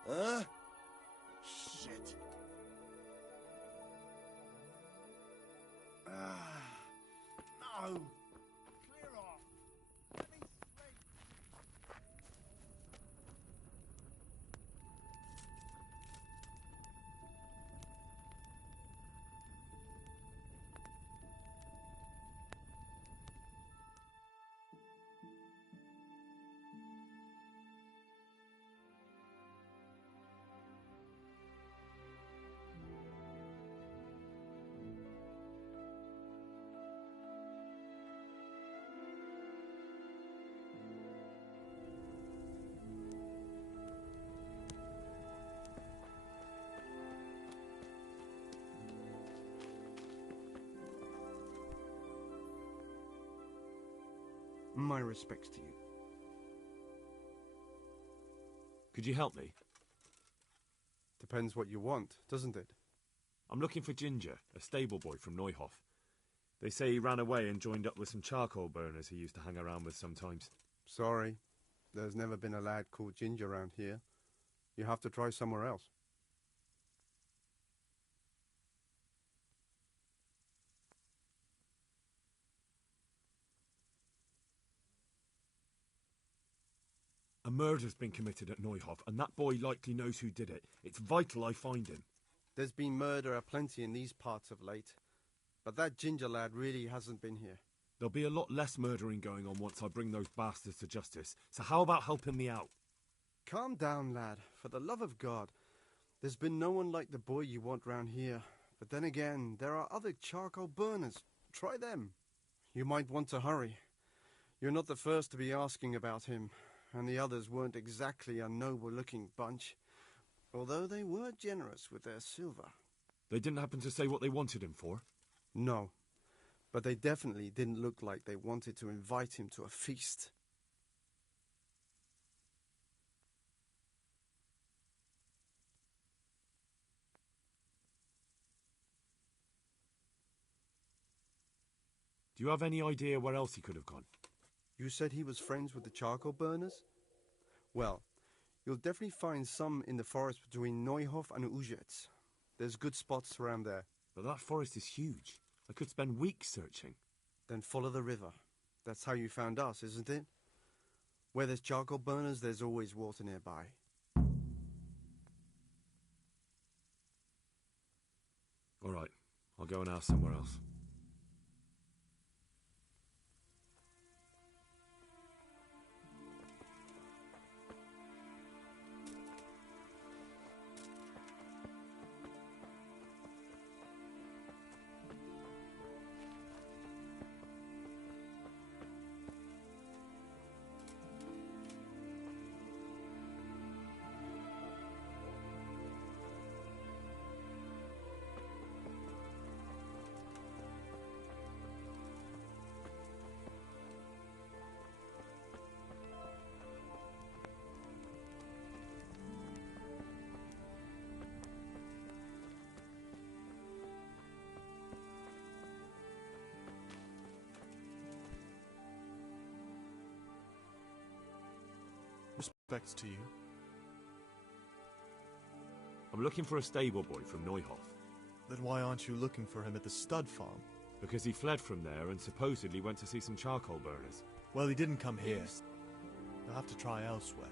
Huh? Shit. No! Clear off! Let me sleep! My respects to you. Could you help me? Depends what you want, doesn't it? I'm looking for Ginger, a stable boy from Neuhof. They say he ran away and joined up with some charcoal burners he used to hang around with sometimes. Sorry, there's never been a lad called Ginger around here. You have to try somewhere else. A murder's been committed at Neuhof, and that boy likely knows who did it. It's vital I find him. There's been murder aplenty in these parts of late, but that Ginger lad really hasn't been here. There'll be a lot less murdering going on once I bring those bastards to justice, so how about helping me out? Calm down, lad, for the love of God. There's been no one like the boy you want round here, but then again, there are other charcoal burners. Try them. You might want to hurry. You're not the first to be asking about him, and the others weren't exactly a noble-looking bunch, although they were generous with their silver. They didn't happen to say what they wanted him for? No, but they definitely didn't look like they wanted to invite him to a feast. Do you have any idea where else he could have gone? You said he was friends with the charcoal burners? Well, you'll definitely find some in the forest between Neuhof and Ujetz. There's good spots around there. But that forest is huge. I could spend weeks searching. Then follow the river. That's how you found us, isn't it? Where there's charcoal burners, there's always water nearby. All right, I'll go and ask somewhere else. Respects to you. I'm looking for a stable boy from Neuhof. Then why aren't you looking for him at the stud farm? Because he fled from there and supposedly went to see some charcoal burners. Well, he didn't come here. You'll have to try elsewhere.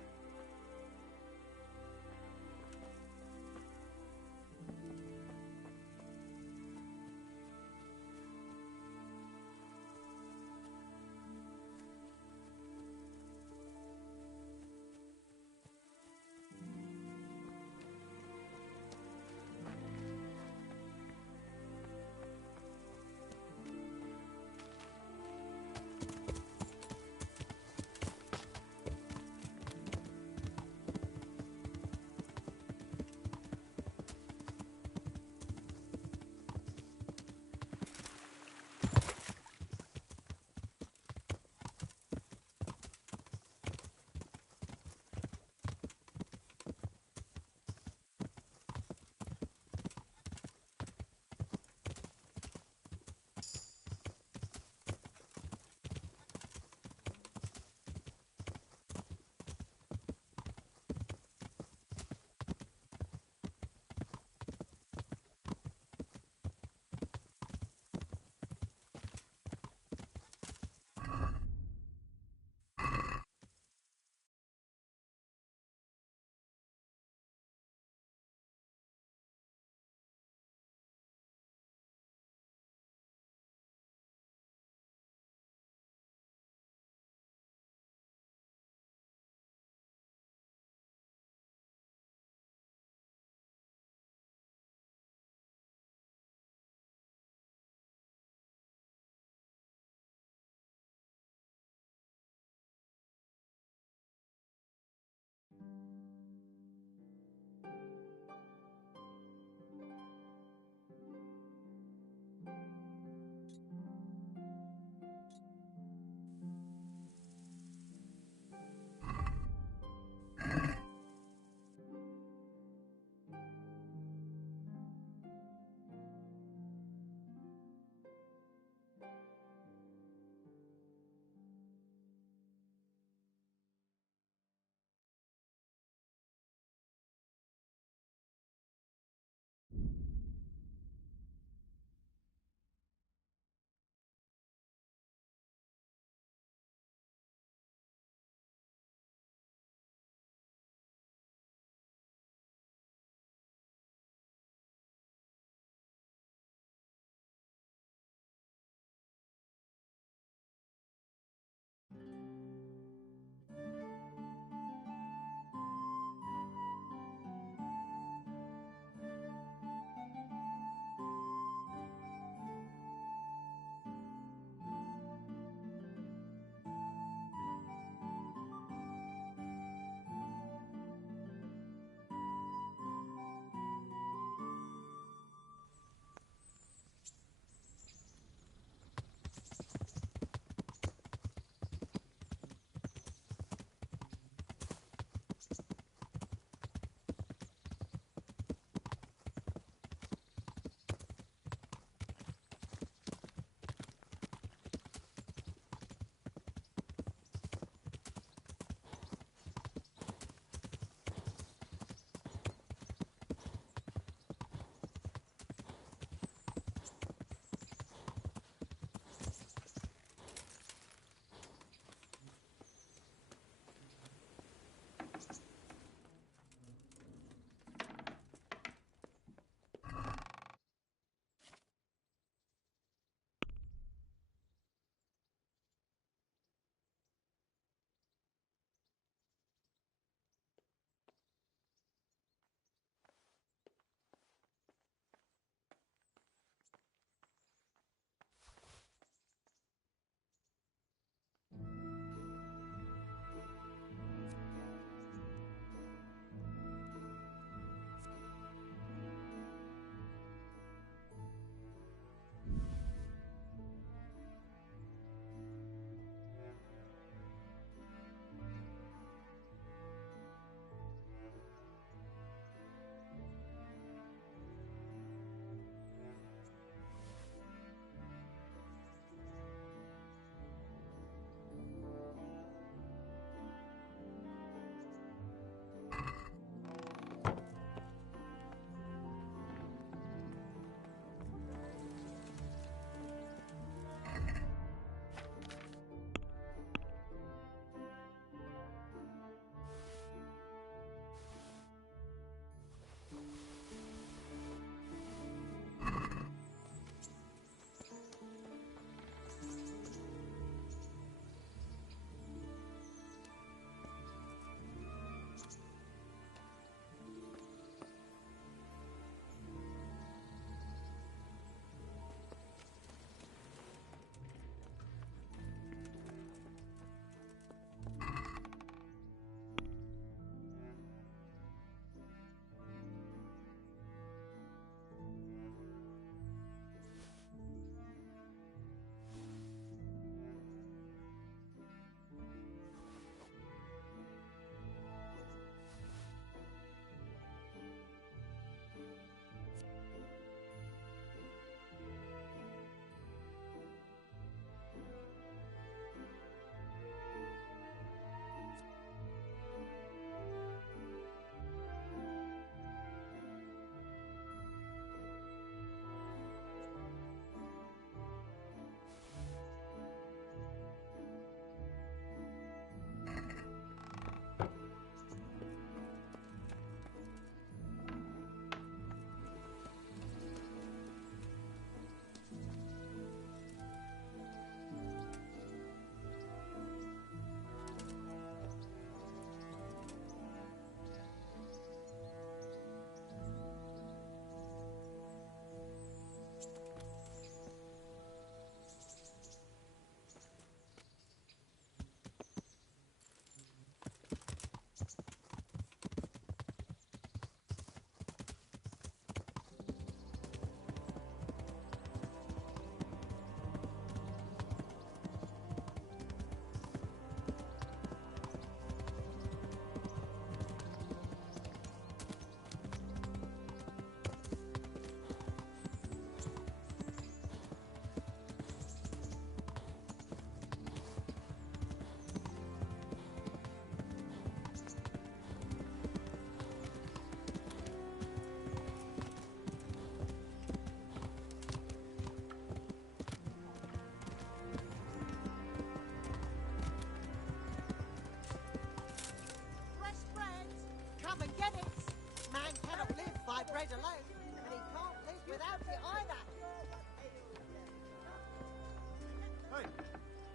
Hey,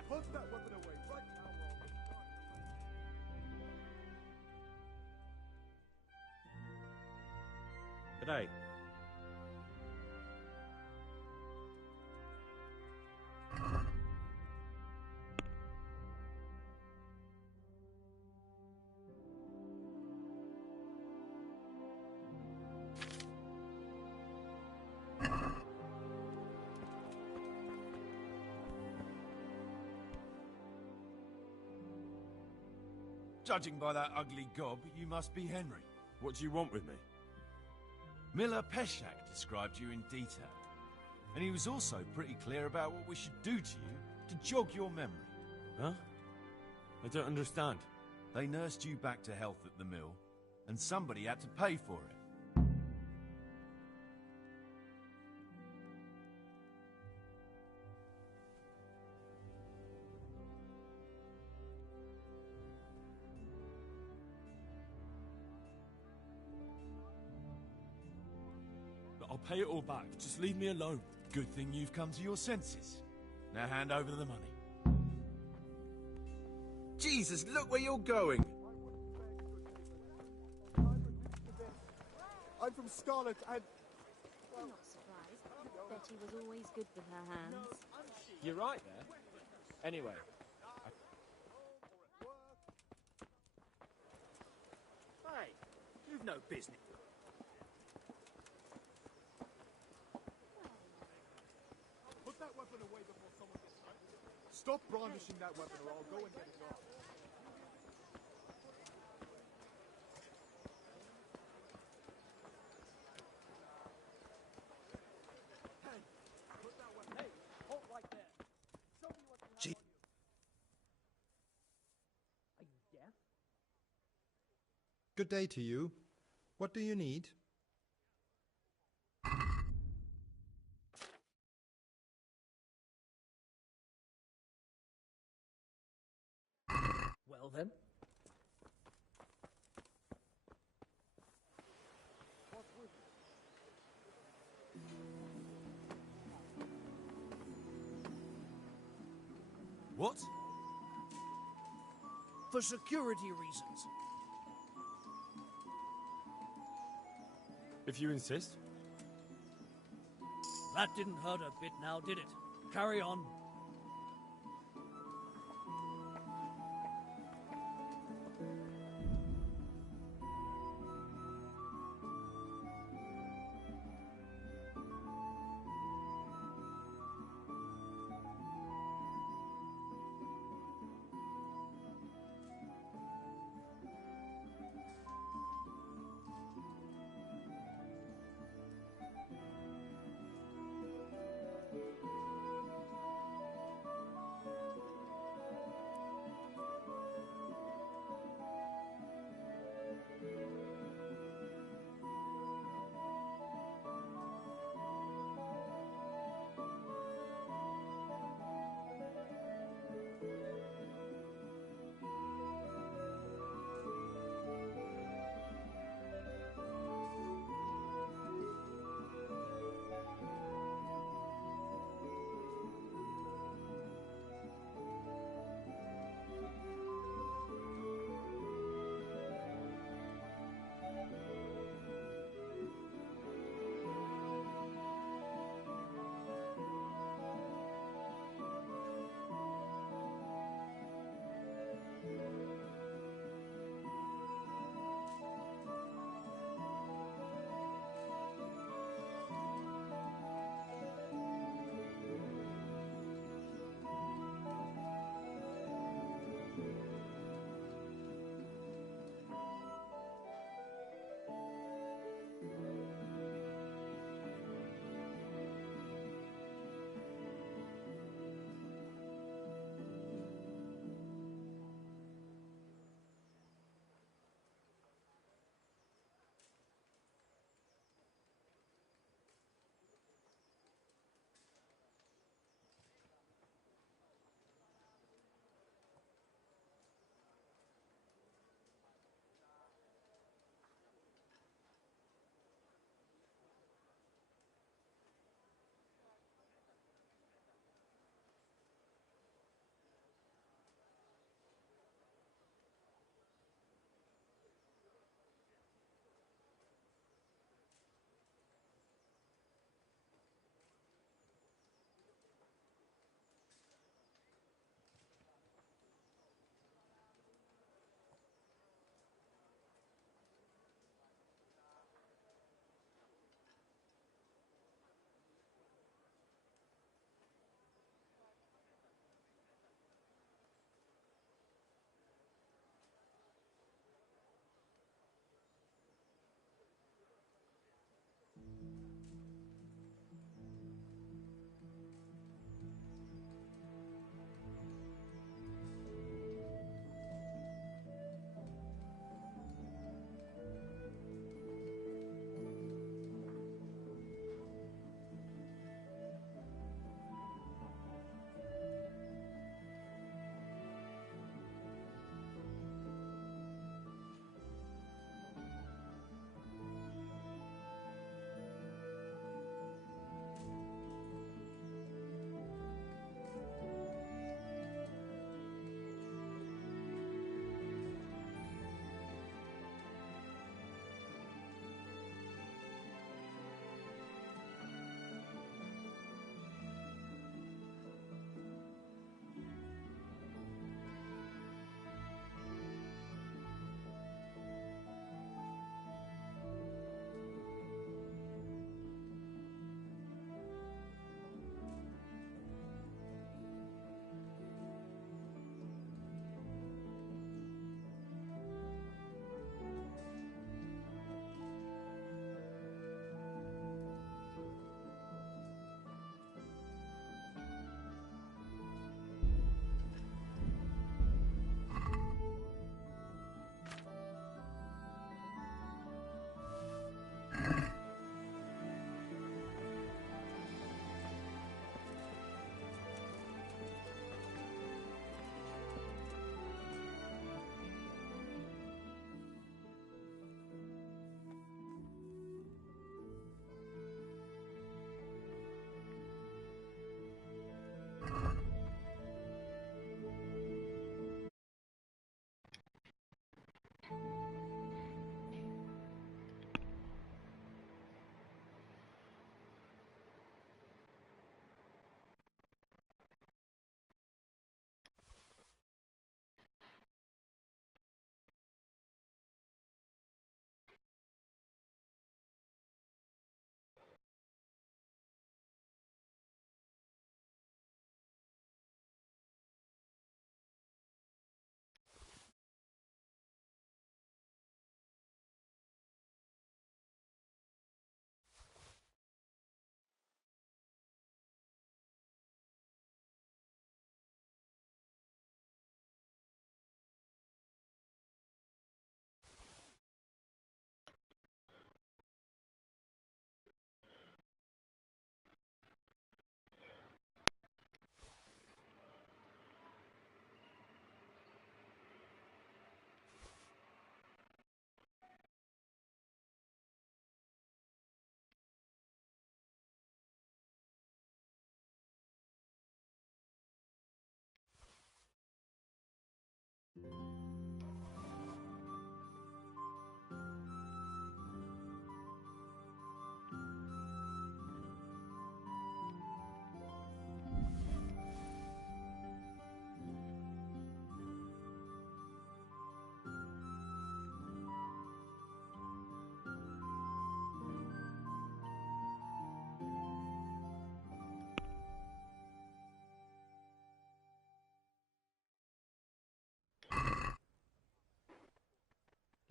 put that weapon away right now. G'day. Judging by that ugly gob, you must be Henry. What do you want with me? Miller Peshak described you in detail. And he was also pretty clear about what we should do to you to jog your memory. Huh? I don't understand. They nursed you back to health at the mill, and somebody had to pay for it. I'll pay it all back. Just leave me alone. Good thing you've come to your senses. Now hand over the money. Jesus, look where you're going! I'm from Scarlet and... I'm not surprised. Betty was always good with her hands. You're right there. Anyway, Hey, you've no business. Put that weapon away before someone gets hurt. Stop brandishing that weapon or I'll go and get it off. Hey, put that weapon. Hey, hold right there. Show me what's Gee. on you. Are you deaf? Good day to you. What do you need? Well then. What? For security reasons. If you insist. That didn't hurt a bit now, did it? Carry on.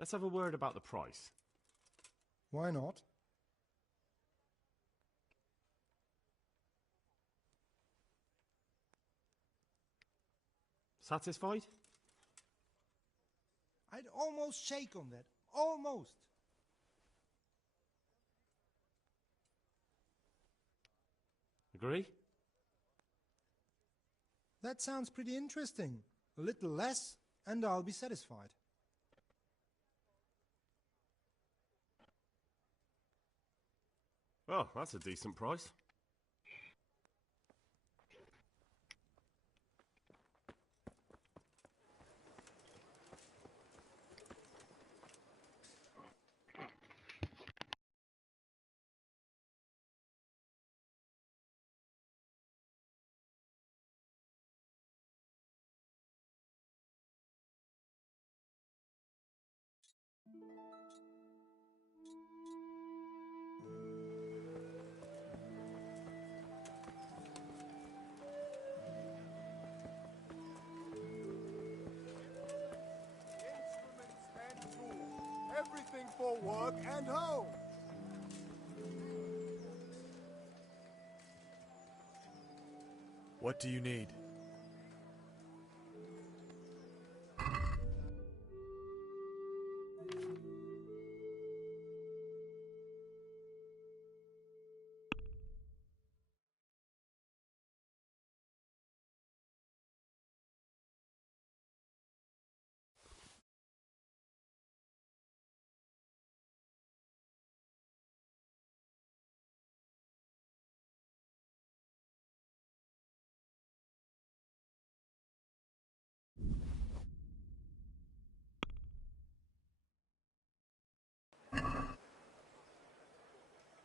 Let's have a word about the price. Why not? Satisfied? I'd almost shake on that. Almost. Agree? That sounds pretty interesting. A little less, and I'll be satisfied. Oh, that's a decent price. Everything for work and home. What do you need?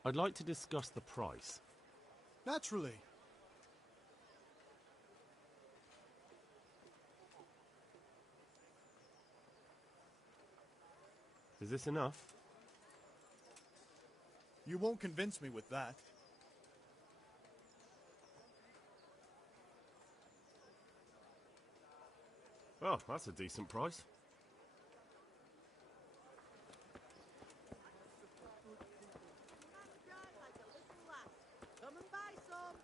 I'd like to discuss the price. Naturally. Is this enough? You won't convince me with that. Oh, that's a decent price. Come and buy some.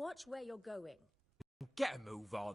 Watch where you're going. Get a move on.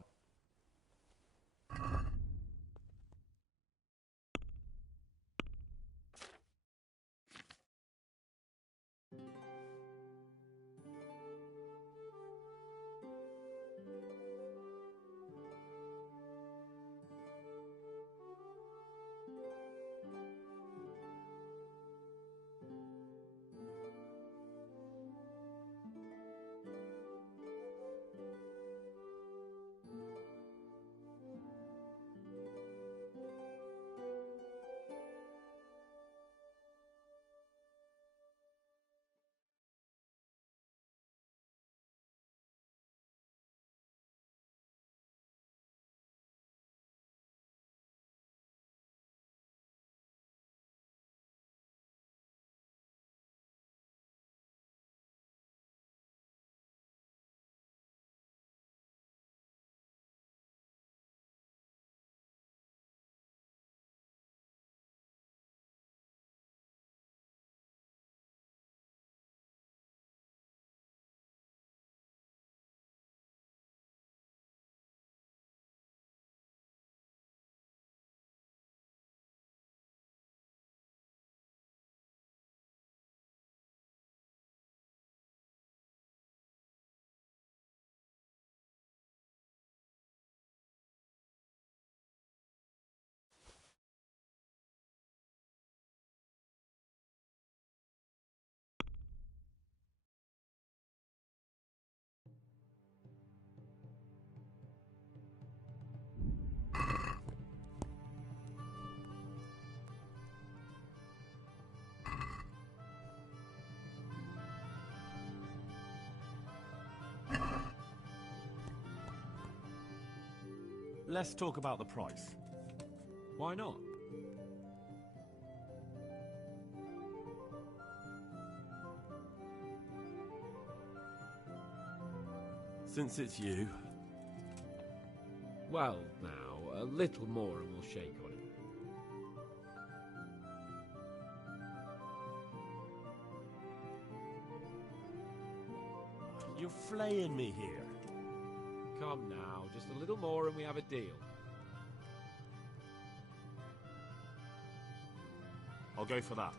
Let's talk about the price. Why not? Since it's you. Well, now, a little more and we'll shake on it. You're flaying me here. Come now, just a little more and we have a deal. I'll go for that.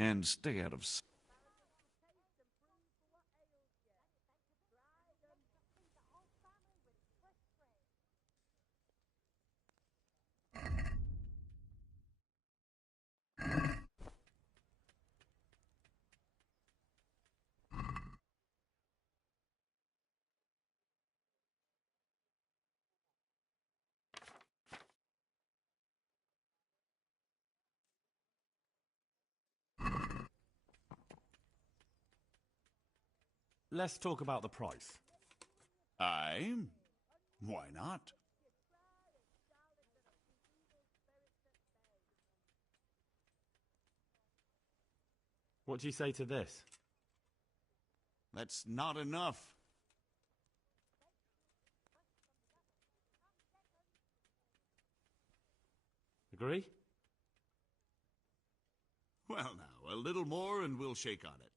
And stay out of sight. Let's talk about the price. Aye? Why not? What do you say to this? That's not enough. Agree? Well, now, A little more and we'll shake on it.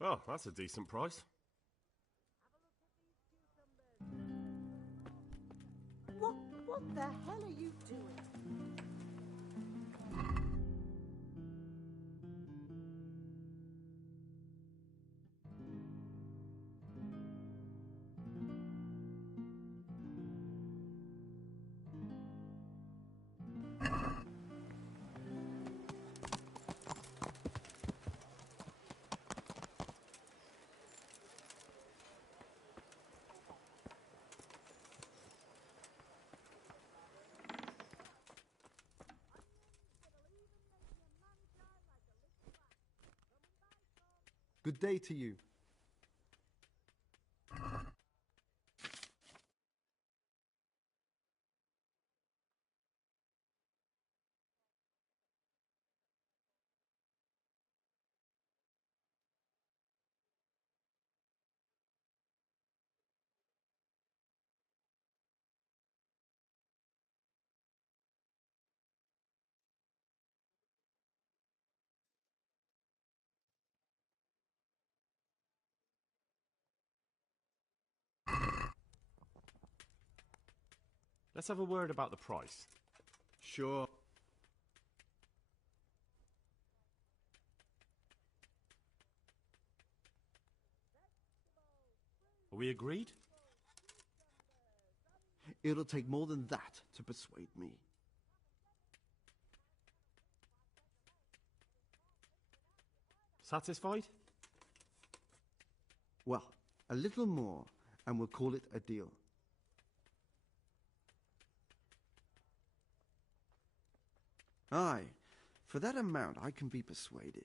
Oh, that's a decent price. What the hell are you doing? Good day to you. Let's have a word about the price. Sure. Are we agreed? It'll take more than that to persuade me. Satisfied? Well, a little more, and we'll call it a deal. Aye, for that amount I can be persuaded.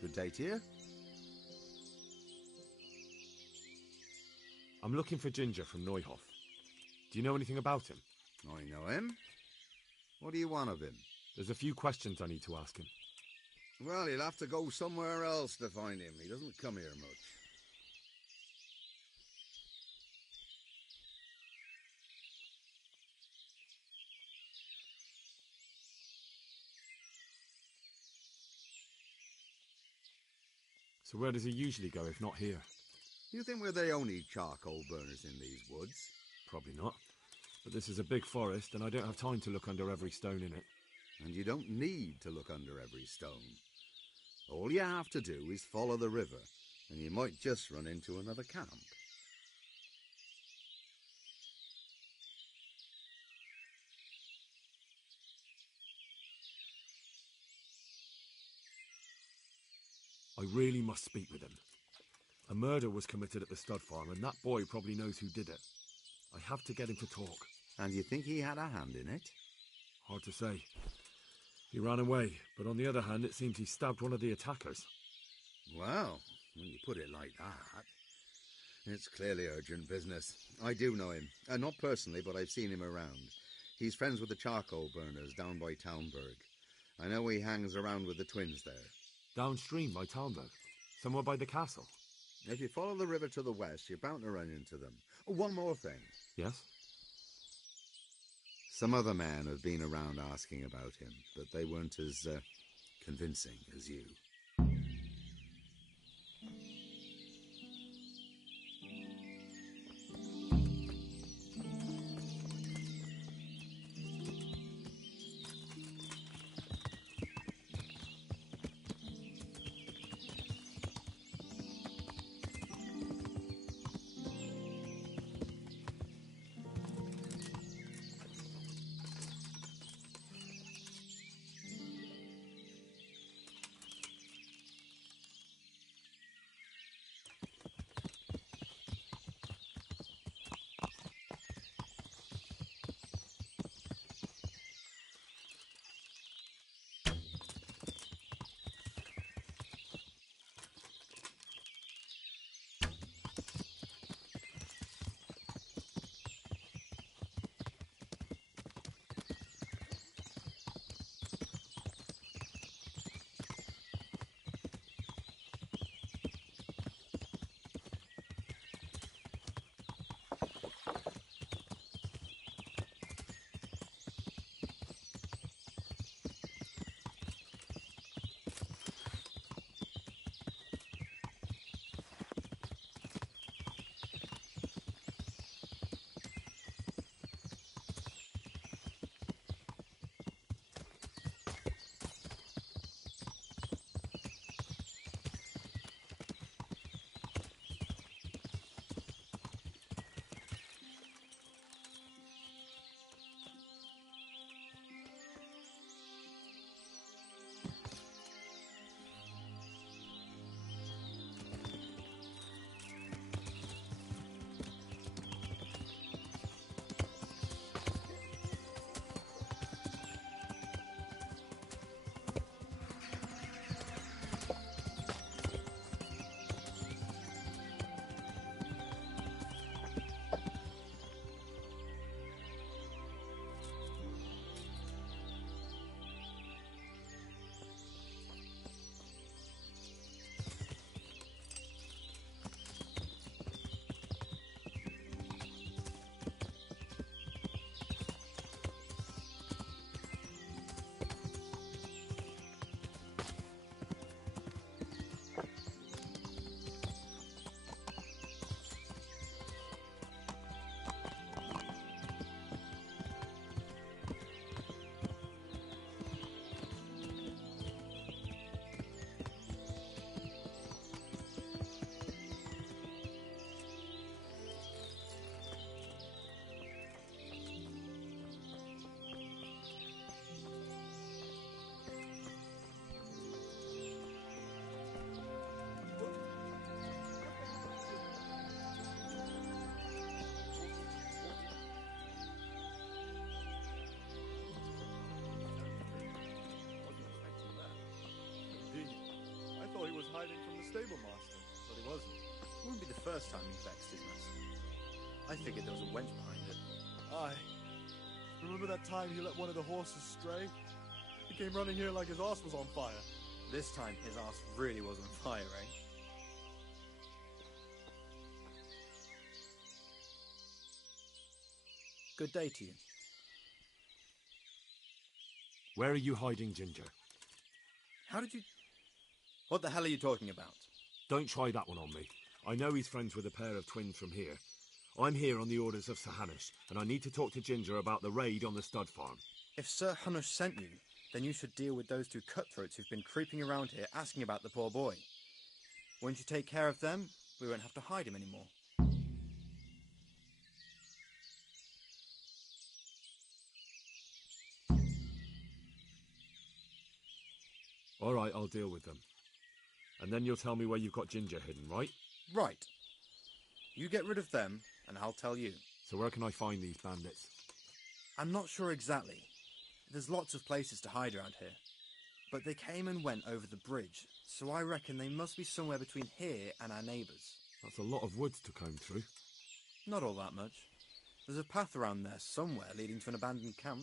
Good day to you. I'm looking for Ginger from Neuhof. Do you know anything about him? I know him. What do you want of him? There's a few questions I need to ask him. Well, you'll have to go somewhere else to find him. He doesn't come here much. So where does he usually go if not here? You think we're the only charcoal burners in these woods? Probably not. But this is a big forest and I don't have time to look under every stone in it. And you don't need to look under every stone. All you have to do is follow the river, and you might just run into another camp. I really must speak with him. A murder was committed at the stud farm and that boy probably knows who did it. I have to get him to talk. And you think he had a hand in it? Hard to say. He ran away, but on the other hand it seems he stabbed one of the attackers. Well, when you put it like that, it's clearly urgent business. I do know him. Not personally, but I've seen him around. He's friends with the charcoal burners down by Townburg. I know he hangs around with the twins there. Downstream by Townburg? Somewhere by the castle? If you follow the river to the west, you're bound to run into them. Oh, one more thing. Yes? Some other men have been around asking about him, but they weren't as convincing as you. hiding from the stable master, but he wasn't. Wouldn't be the first time he vexed his master. I figured there was a wench behind it. Aye. Remember that time he let one of the horses stray? He came running here like his arse was on fire. This time his ass really was on fire, eh? Good day to you. Where are you hiding Ginger? How did you... What the hell are you talking about? Don't try that one on me. I know he's friends with a pair of twins from here. I'm here on the orders of Sir Hanush, and I need to talk to Ginger about the raid on the stud farm. If Sir Hanush sent you, then you should deal with those two cutthroats who've been creeping around here asking about the poor boy. Won't you take care of them, we won't have to hide him anymore. All right, I'll deal with them. And then you'll tell me where you've got Ginger hidden, right? Right. You get rid of them, and I'll tell you. So where can I find these bandits? I'm not sure exactly. There's lots of places to hide around here. But they came and went over the bridge, so I reckon they must be somewhere between here and our neighbours. That's a lot of woods to comb through. Not all that much. There's a path around there somewhere leading to an abandoned camp.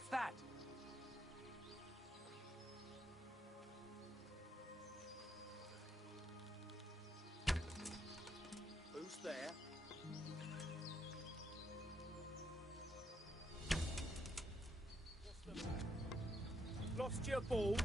What's that? Who's there? Lost your ball?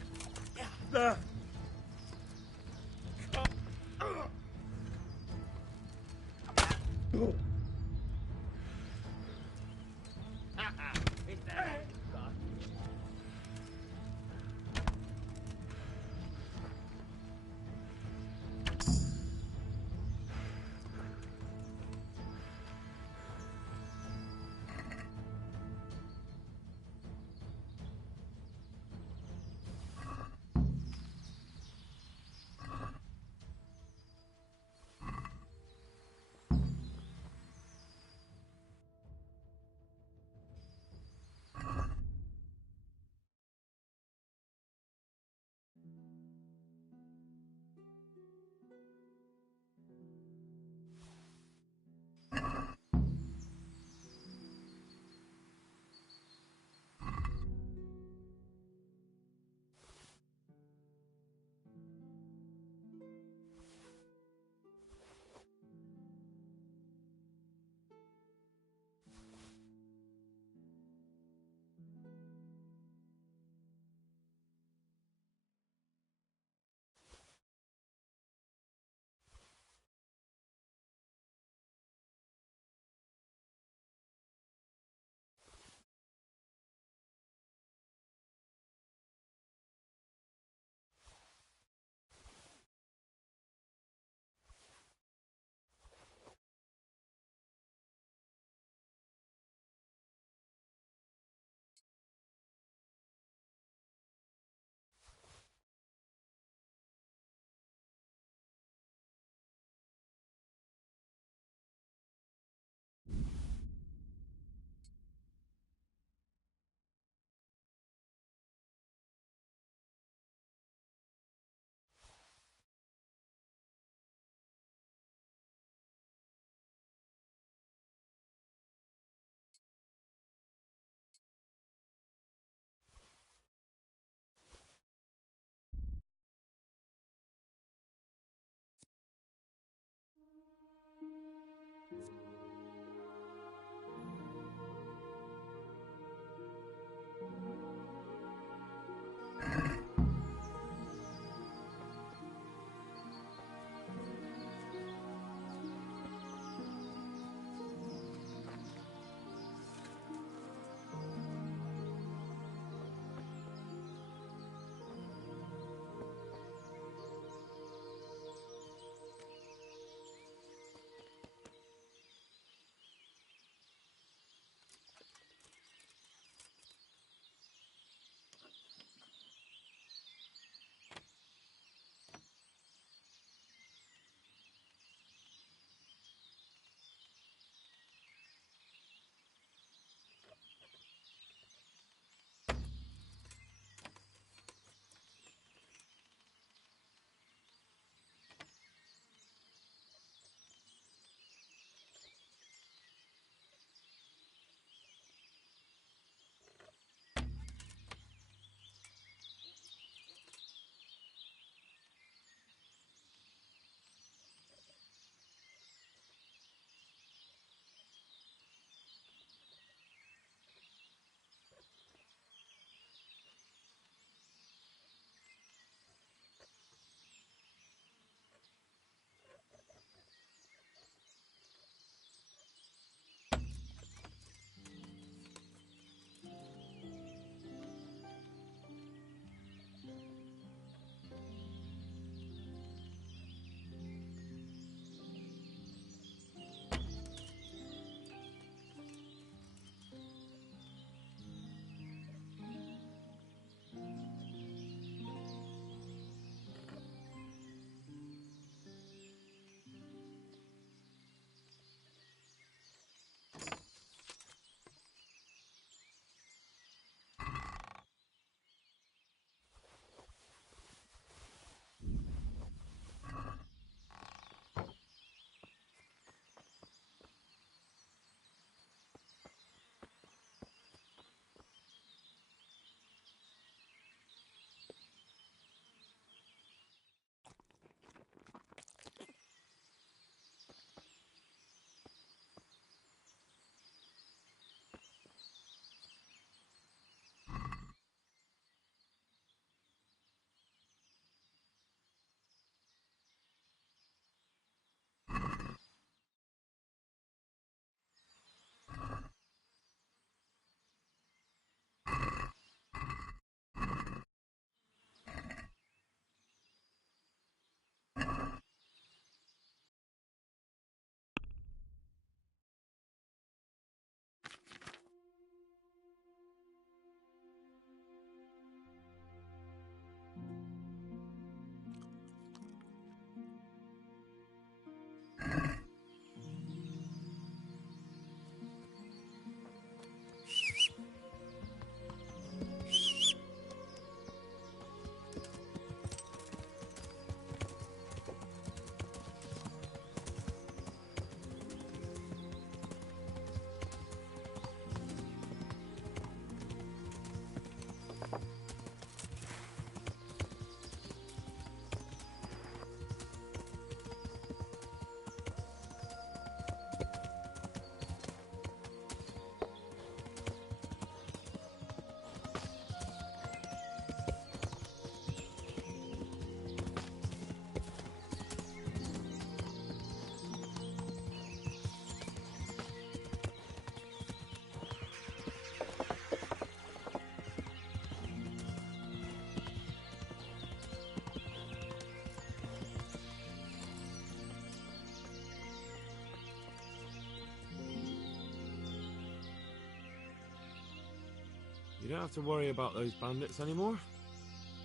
You don't have to worry about those bandits anymore.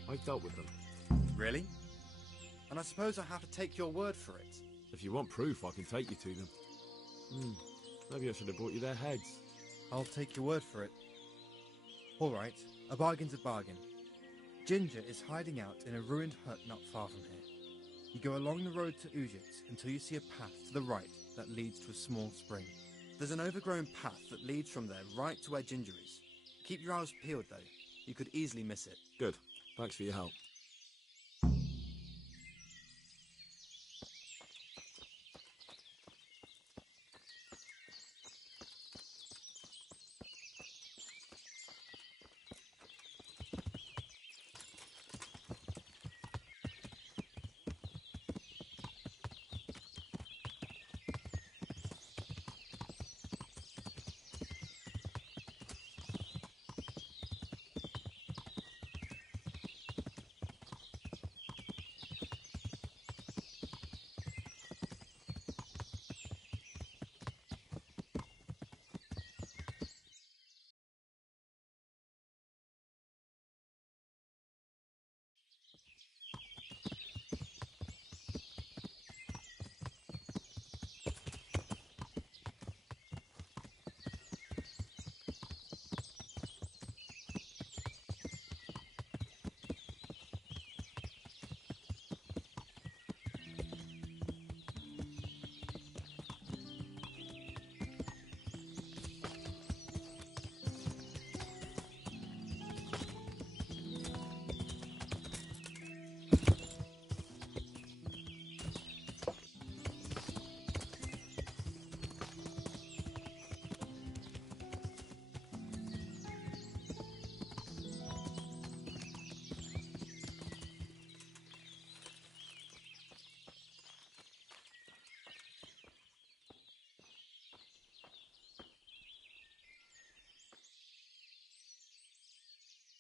I've dealt with them. Really? And I suppose I have to take your word for it. If you want proof, I can take you to them. Maybe I should have brought you their heads. I'll take your word for it. All right, a bargain's a bargain. Ginger is hiding out in a ruined hut not far from here. You go along the road to Ujits until you see a path to the right that leads to a small spring. There's an overgrown path that leads from there right to where Ginger is. Keep your eyes peeled, though. You could easily miss it. Good. Thanks for your help.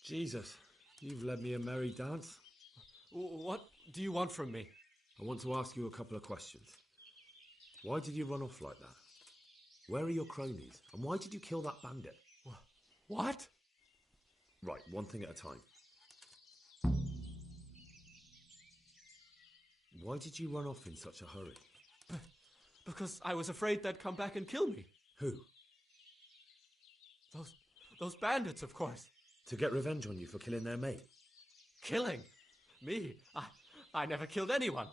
Jesus, you've led me a merry dance. What do you want from me? I want to ask you a couple of questions. Why did you run off like that? Where are your cronies? And why did you kill that bandit? What? Right, one thing at a time. Why did you run off in such a hurry? Because I was afraid they'd come back and kill me. Who? Those bandits, of course. To get revenge on you for killing their mate? Killing? Me? I never killed anyone.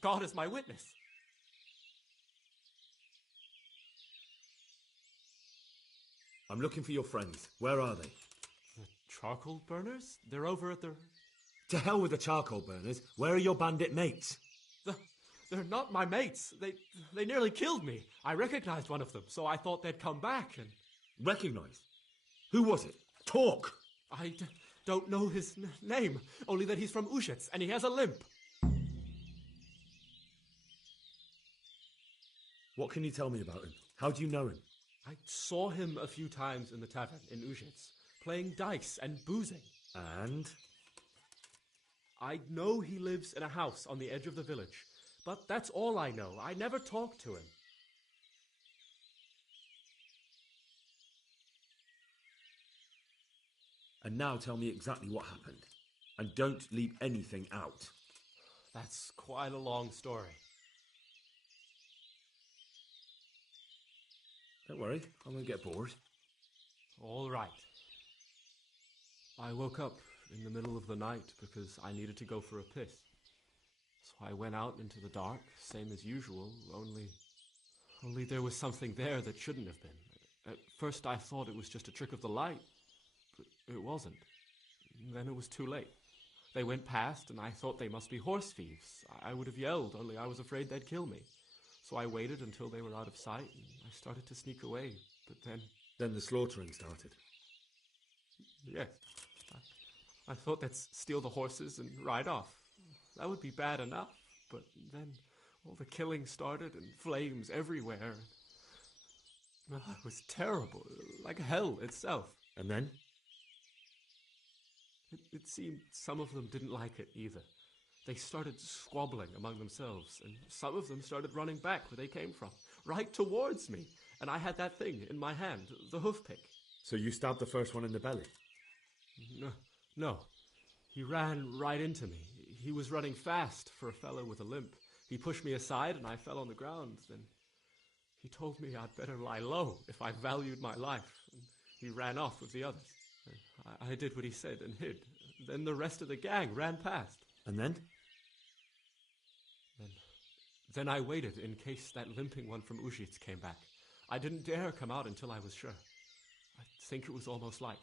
God is my witness. I'm looking for your friends. Where are they? The charcoal burners? They're over at the... To hell with the charcoal burners. Where are your bandit mates? They're not my mates. They nearly killed me. I recognized one of them, so I thought they'd come back and... Recognized? Who was it? Talk! I don't know his name, only that he's from Ujits, and he has a limp. What can you tell me about him? How do you know him? I saw him a few times in the tavern in Ujits, playing dice and boozing. And? I know he lives in a house on the edge of the village, but that's all I know. I never talked to him. And now tell me exactly what happened. And don't leave anything out. That's quite a long story. Don't worry, I won't get bored. All right. I woke up in the middle of the night because I needed to go for a piss. So I went out into the dark, same as usual, only there was something there that shouldn't have been. At first I thought it was just a trick of the light, but it wasn't. Then it was too late. They went past and I thought they must be horse thieves. I would have yelled, only I was afraid they'd kill me. So I waited until they were out of sight and I started to sneak away, but then... Then the slaughtering started? Yes. I thought they'd steal the horses and ride off. That would be bad enough, but then all the killing started and flames everywhere. It was terrible, like hell itself. And then? It seemed some of them didn't like it either. They started squabbling among themselves, and some of them started running back where they came from, right towards me. And I had that thing in my hand, the hoof pick. So you stabbed the first one in the belly? No. He ran right into me. He was running fast for a fellow with a limp. He pushed me aside and I fell on the ground. Then he told me I'd better lie low if I valued my life. And he ran off with the others. I did what he said and hid. Then the rest of the gang ran past. And then? Then I waited in case that limping one from Ujits came back. I didn't dare come out until I was sure. I think it was almost light.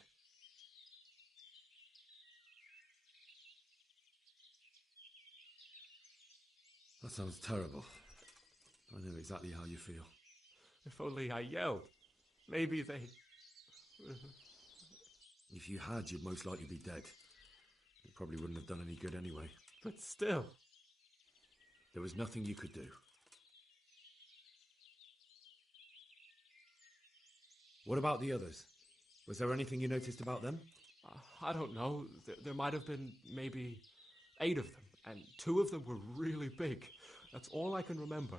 That sounds terrible. I know exactly how you feel. If only I yelled. Maybe they... If you had, you'd most likely be dead. It probably wouldn't have done any good anyway. But still... There was nothing you could do. What about the others? Was there anything you noticed about them? I don't know. There might have been maybe 8 of them, and 2 of them were really big. That's all I can remember.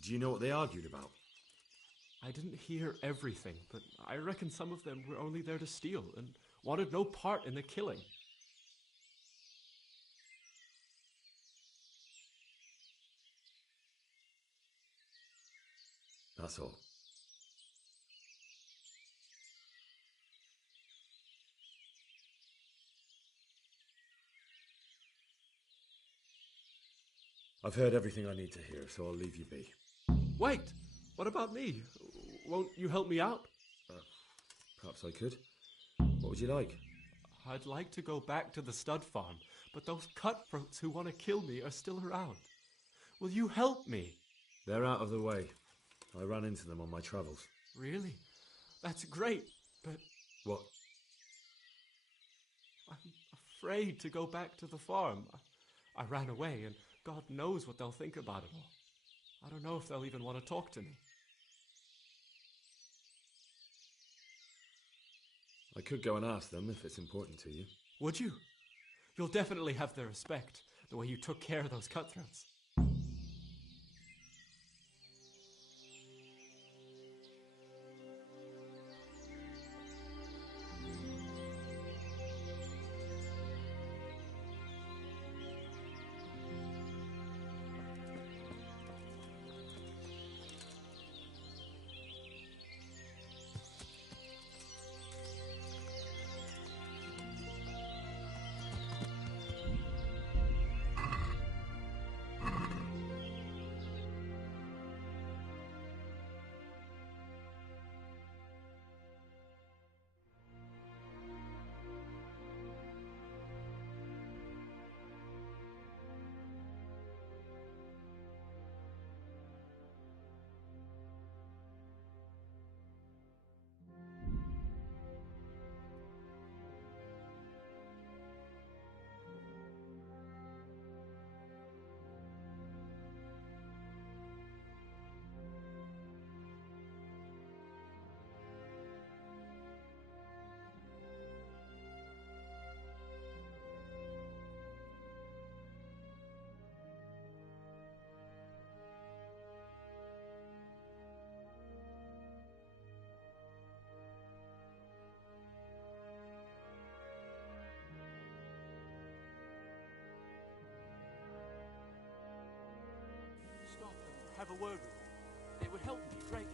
Do you know what they argued about? I didn't hear everything, but I reckon some of them were only there to steal and wanted no part in the killing. That's all. I've heard everything I need to hear, so I'll leave you be. Wait! What about me? Won't you help me out? Perhaps I could. What would you like? I'd like to go back to the stud farm, but those cutthroats who want to kill me are still around. Will you help me? They're out of the way. I ran into them on my travels. Really? That's great, but... What? I'm afraid to go back to the farm. I ran away, and God knows what they'll think about it all. I don't know if they'll even want to talk to me. I could go and ask them if it's important to you. Would you? You'll definitely have their respect, the way you took care of those cutthroats. have a word with him. It would help me greatly.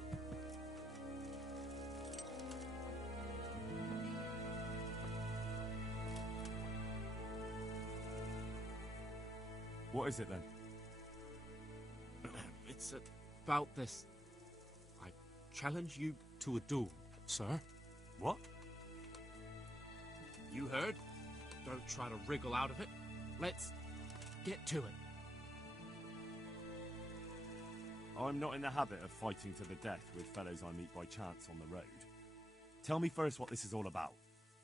What is it then? It's about this. I challenge you to a duel, sir. What? You heard? Don't try to wriggle out of it. Let's get to it. I'm not in the habit of fighting to the death with fellows I meet by chance on the road. Tell me first what this is all about.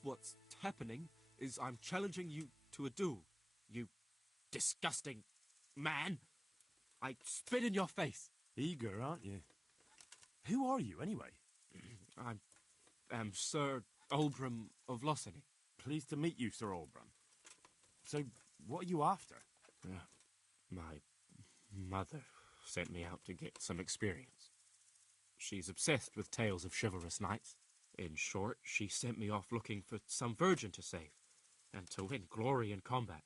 What's happening is I'm challenging you to a duel. You disgusting man. I spit in your face. Eager, aren't you? Who are you, anyway? I am Sir Oldbrum of Lossany. Pleased to meet you, Sir Oldbrum. So, what are you after? My mother sent me out to get some experience. She's obsessed with tales of chivalrous knights. In short, she sent me off looking for some virgin to save, and to win glory in combat.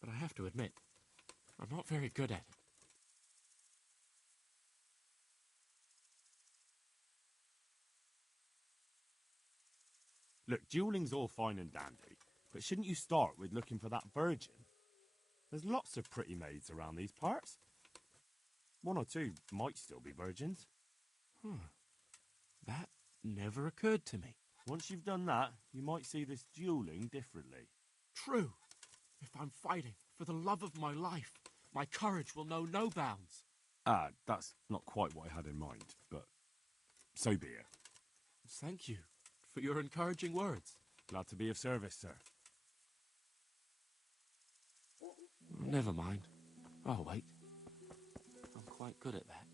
But I have to admit, I'm not very good at it. Look, dueling's all fine and dandy, but shouldn't you start with looking for that virgin? There's lots of pretty maids around these parts. One or two might still be virgins. That never occurred to me. Once you've done that, you might see this dueling differently. True. If I'm fighting for the love of my life, my courage will know no bounds. That's not quite what I had in mind, but so be it. Thank you for your encouraging words. Glad to be of service, sir. Never mind. I'll wait. I'm quite good at that.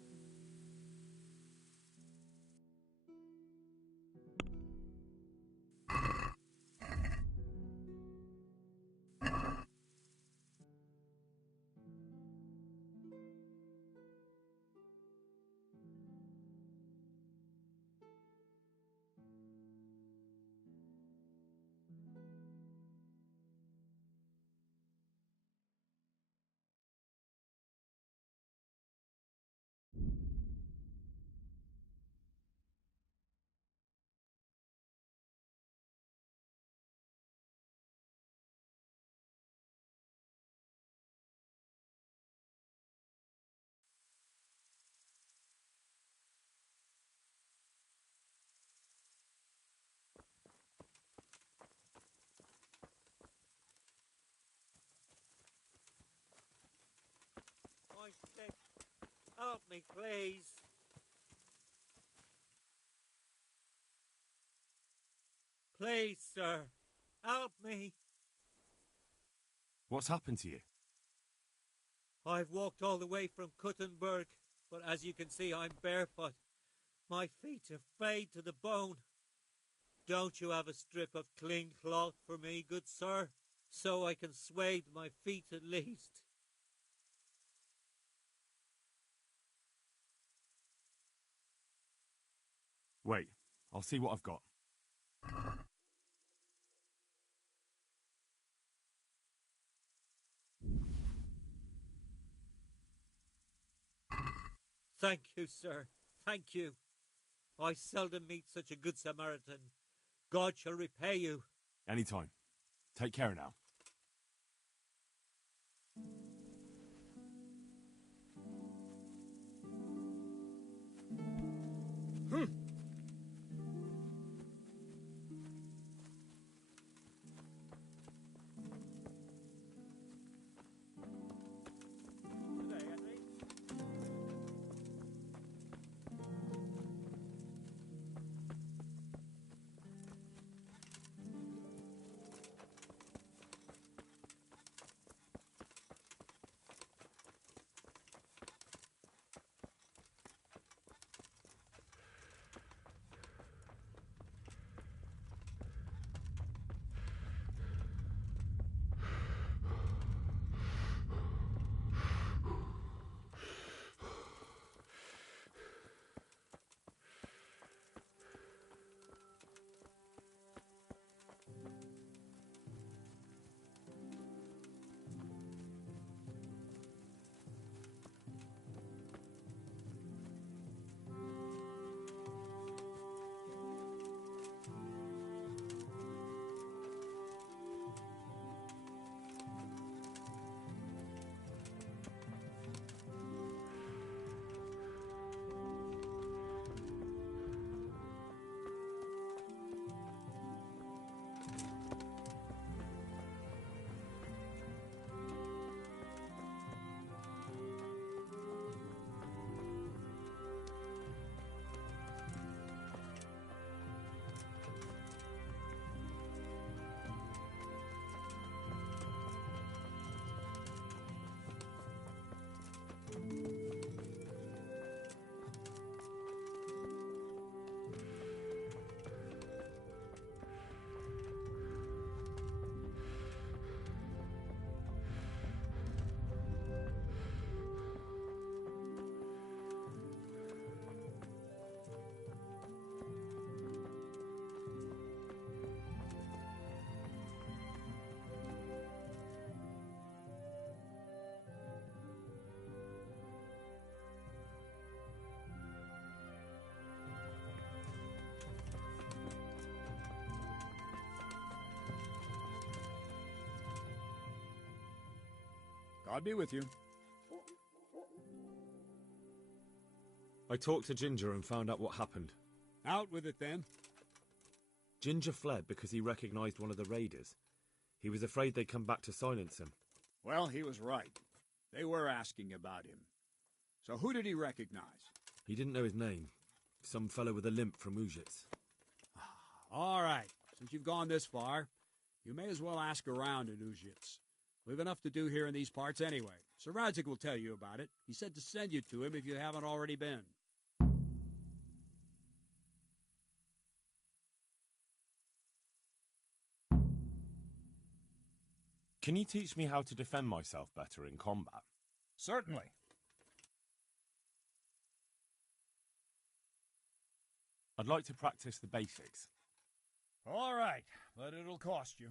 My stick. Help me, please. Please, sir. Help me. What's happened to you? I've walked all the way from Kuttenberg, but as you can see, I'm barefoot. My feet are frayed to the bone. Don't you have a strip of clean cloth for me, good sir, so I can swathe my feet at least? Wait, I'll see what I've got. Thank you, sir. Thank you. I seldom meet such a good Samaritan. God shall repay you. Anytime. Take care now. I'll be with you. I talked to Ginger and found out what happened. Out with it, then. Ginger fled because he recognized one of the raiders. He was afraid they'd come back to silence him. Well, he was right. They were asking about him. So who did he recognize? He didn't know his name. Some fellow with a limp from Ujits. All right. Since you've gone this far, you may as well ask around in Ujits. We've enough to do here in these parts anyway. Sir Radzik will tell you about it. He said to send you to him if you haven't already been. Can you teach me how to defend myself better in combat? Certainly. I'd like to practice the basics. All right, but it'll cost you.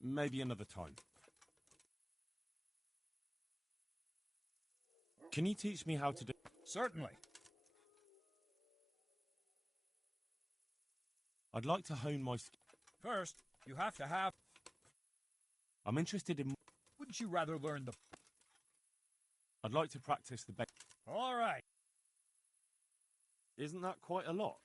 Maybe another time. Can you teach me how to do... Certainly. I'd like to hone my... First, you have to have... I'm interested in... Wouldn't you rather learn the... I'd like to practice the... All right. Isn't that quite a lot?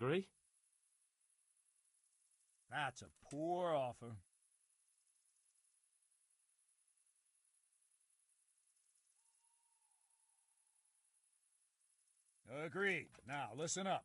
Agree? That's a poor offer. Agreed. Now, listen up.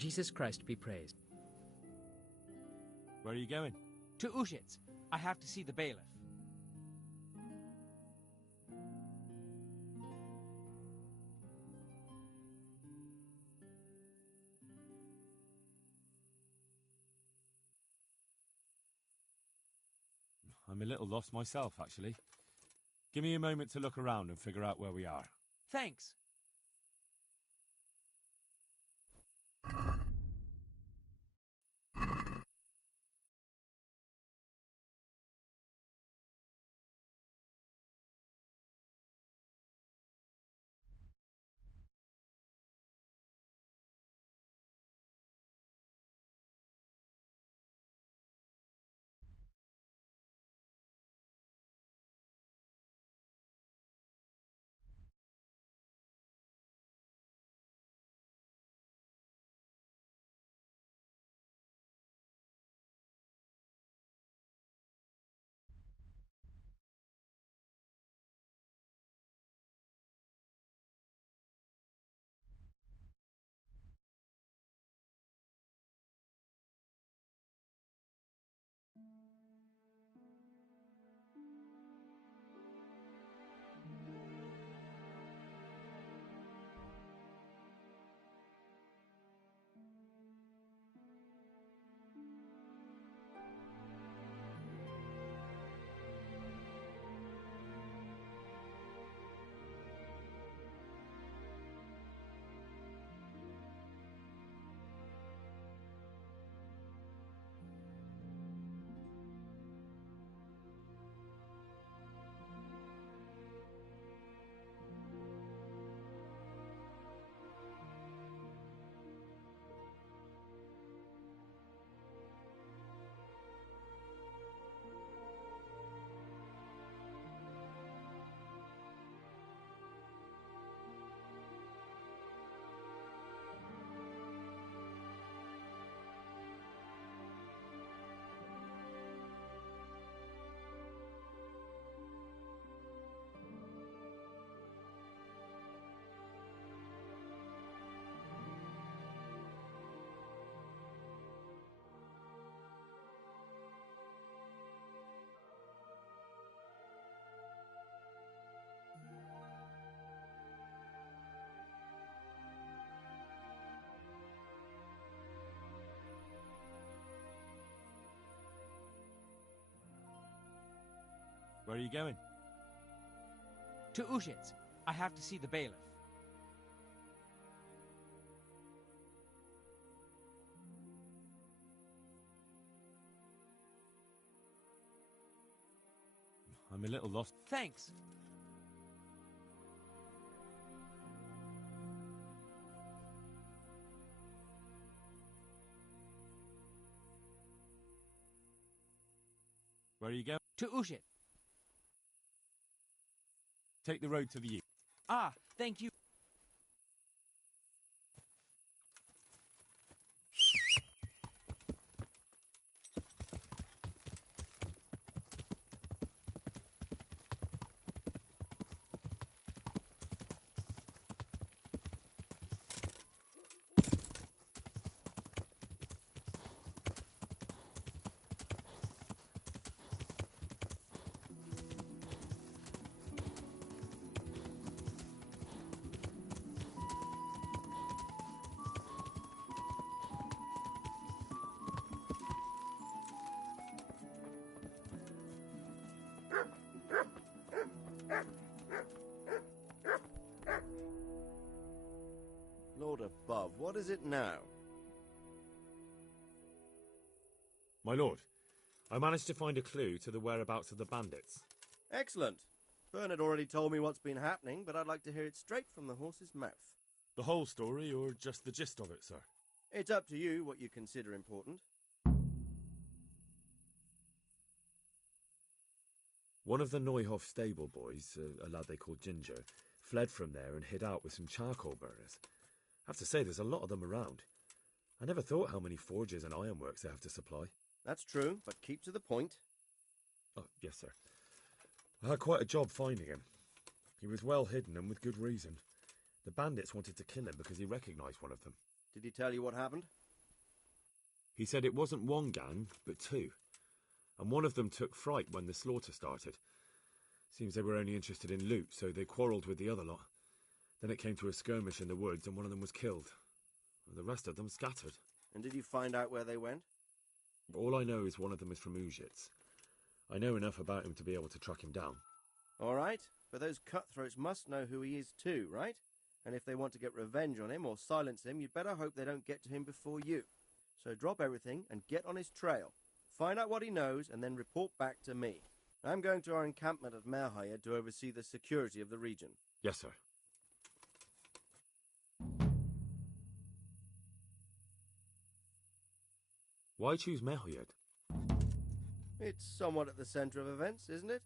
Jesus Christ be praised. Where are you going? To Ujits. I have to see the bailiff. I'm a little lost myself, actually. Give me a moment to look around and figure out where we are. Thanks. Where are you going? To Ushitz. I have to see the bailiff. I'm a little lost. Thanks. Where are you going? To Ushit. Take the road to the east. Ah, thank you. Lord above, what is it now? My lord, I managed to find a clue to the whereabouts of the bandits. Excellent. Bernard already told me what's been happening, but I'd like to hear it straight from the horse's mouth. The whole story, or just the gist of it, sir? It's up to you what you consider important. One of the Neuhoff stable boys, a lad they called Ginger, fled from there and hid out with some charcoal burners. I have to say, there's a lot of them around. I never thought how many forges and ironworks they have to supply. That's true, but keep to the point. Oh, yes, sir. I had quite a job finding him. He was well hidden and with good reason. The bandits wanted to kill him because he recognised one of them. Did he tell you what happened? He said it wasn't one gang, but two. And one of them took fright when the slaughter started. Seems they were only interested in loot, so they quarrelled with the other lot. Then it came to a skirmish in the woods and one of them was killed. And the rest of them scattered. And did you find out where they went? All I know is one of them is from Ushitz. I know enough about him to be able to track him down. All right, but those cutthroats must know who he is too, right? And if they want to get revenge on him or silence him, you'd better hope they don't get to him before you. So drop everything and get on his trail. Find out what he knows and then report back to me. I'm going to our encampment at Merhayed to oversee the security of the region. Yes, sir. Why choose Merhayed? It's somewhat at the centre of events, isn't it?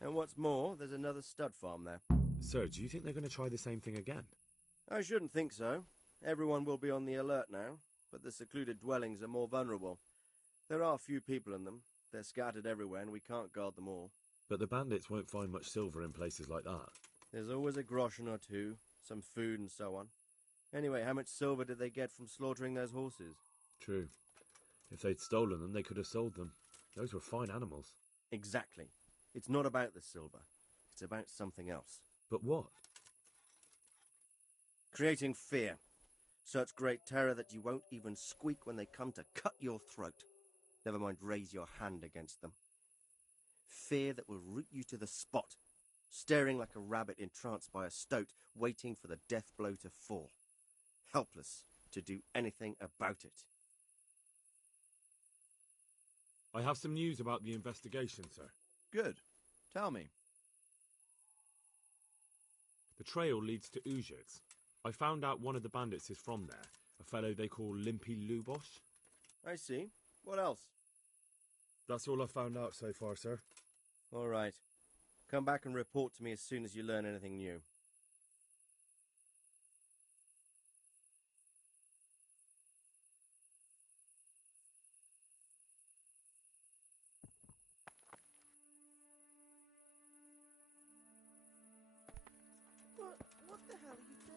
And what's more, there's another stud farm there. Sir, do you think they're going to try the same thing again? I shouldn't think so. Everyone will be on the alert now, but the secluded dwellings are more vulnerable. There are few people in them. They're scattered everywhere and we can't guard them all. But the bandits won't find much silver in places like that. There's always a groschen or two, some food and so on. Anyway, how much silver did they get from slaughtering those horses? True. If they'd stolen them, they could have sold them. Those were fine animals. Exactly. It's not about the silver. It's about something else. But what? Creating fear. Such great terror that you won't even squeak when they come to cut your throat. Never mind raise your hand against them. Fear that will root you to the spot, staring like a rabbit entranced by a stoat, waiting for the death blow to fall. Helpless to do anything about it. I have some news about the investigation, sir. Good. Tell me. The trail leads to Ushitz. I found out one of the bandits is from there, a fellow they call Limpy Lubosh. I see. What else? That's all I found out so far, sir. All right. Come back and report to me as soon as you learn anything new. What the hell are you doing?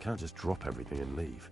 can't just drop everything and leave.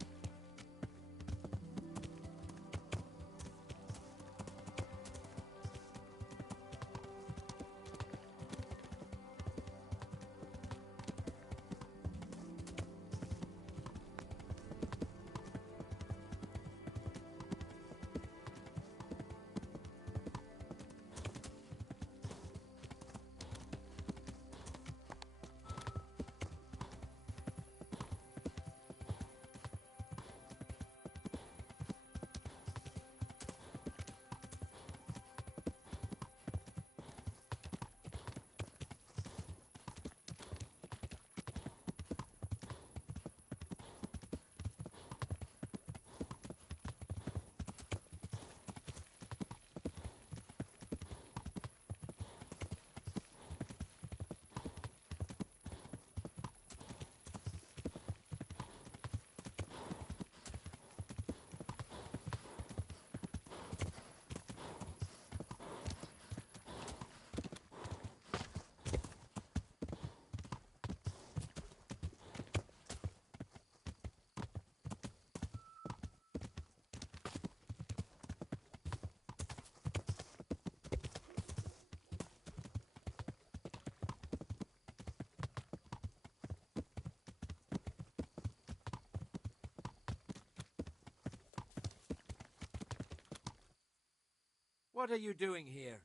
What are you doing here?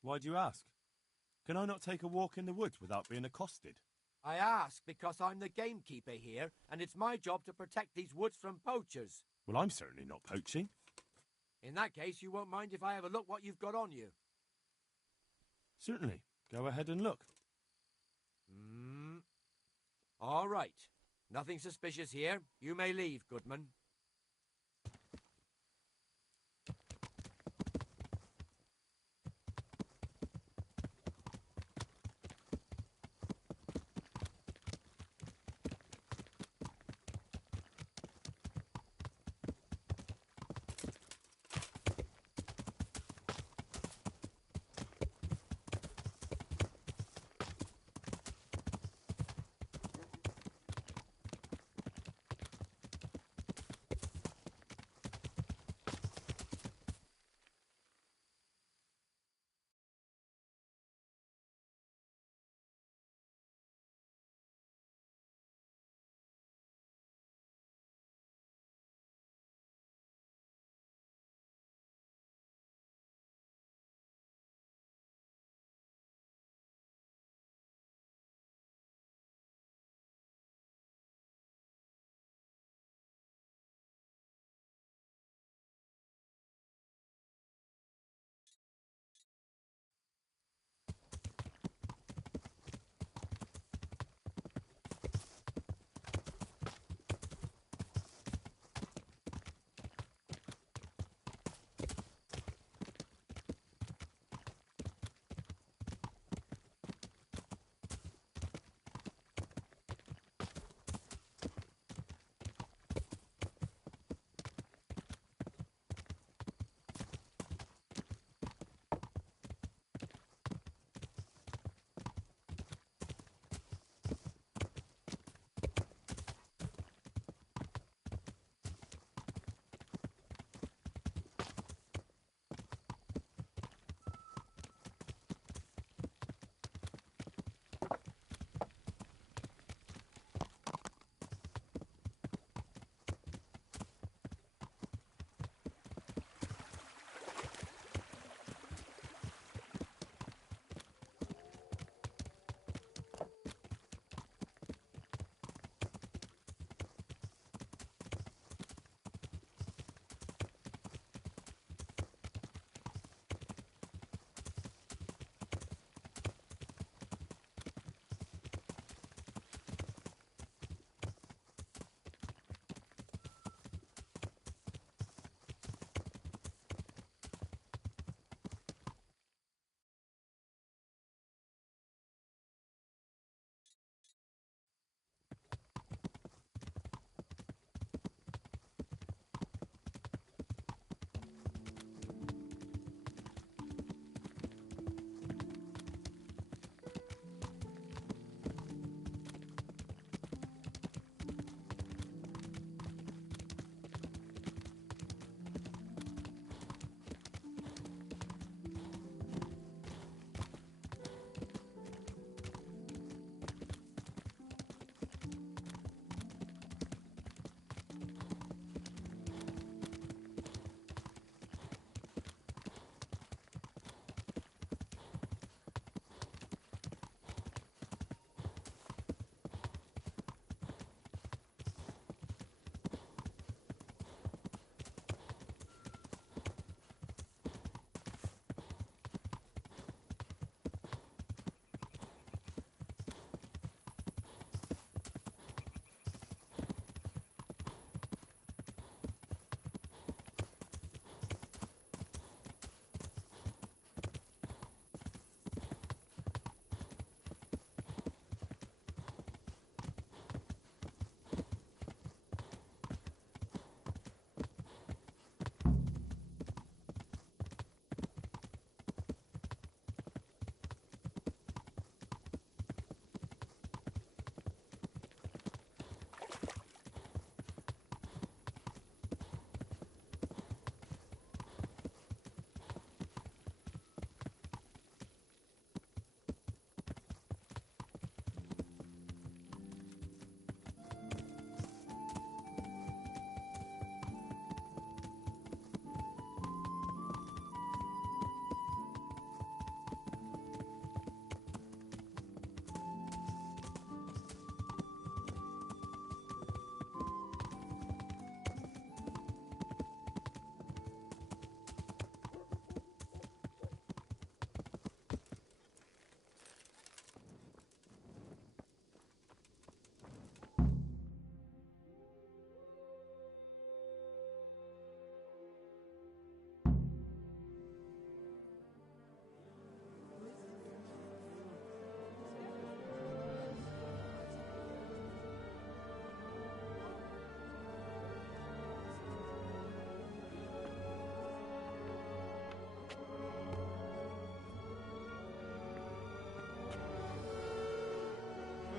Why do you ask? Can I not take a walk in the woods without being accosted? I ask because I'm the gamekeeper here, and it's my job to protect these woods from poachers. Well, I'm certainly not poaching. In that case, you won't mind if I have a look what you've got on you. Certainly. Go ahead and look. All right. Nothing suspicious here. You may leave, Goodman.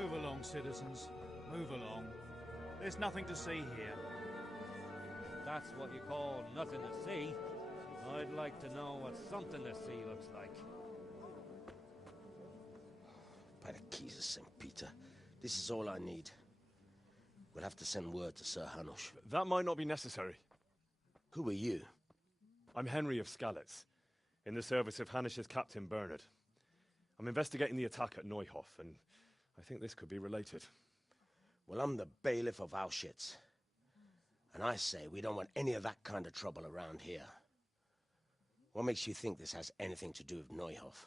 Move along, citizens. Move along. There's nothing to see here. That's what you call nothing to see. I'd like to know what something to see looks like. By the keys of St. Peter, this is all I need. We'll have to send word to Sir Hanush. That might not be necessary. Who are you? I'm Henry of Skalitz, in the service of Hanush's Captain Bernard. I'm investigating the attack at Neuhof, and I think this could be related. Well, I'm the bailiff of Auschwitz. And I say we don't want any of that kind of trouble around here. What makes you think this has anything to do with Neuhof?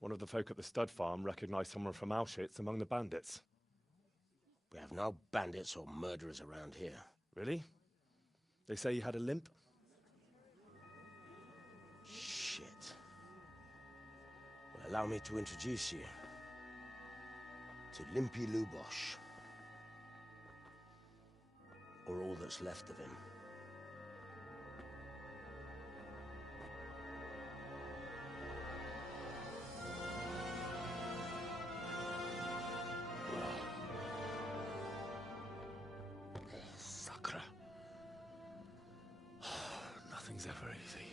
One of the folk at the stud farm recognized someone from Auschwitz among the bandits. We have no bandits or murderers around here. Really? They say he had a limp? Shit. Well, allow me to introduce you to Limpy Lubosh. Or all that's left of him. Sakra. Nothing's ever easy.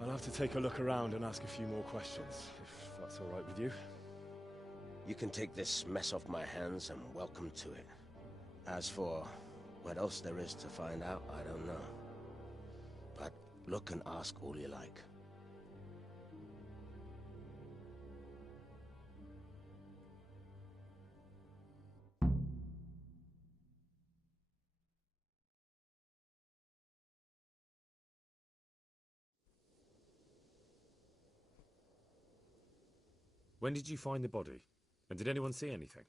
I'll have to take a look around and ask a few more questions, if that's all right with you. You can take this mess off my hands and welcome to it. As for what else there is to find out, I don't know. But look and ask all you like. When did you find the body? And did anyone see anything?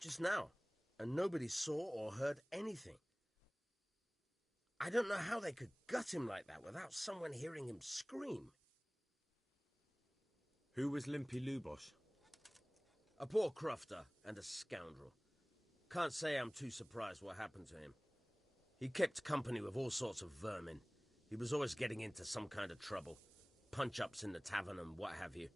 Just now. And nobody saw or heard anything. I don't know how they could gut him like that without someone hearing him scream. Who was Limpy Lubosh? A poor crofter and a scoundrel. Can't say I'm too surprised what happened to him. He kept company with all sorts of vermin. He was always getting into some kind of trouble. Punch-ups in the tavern and what have you.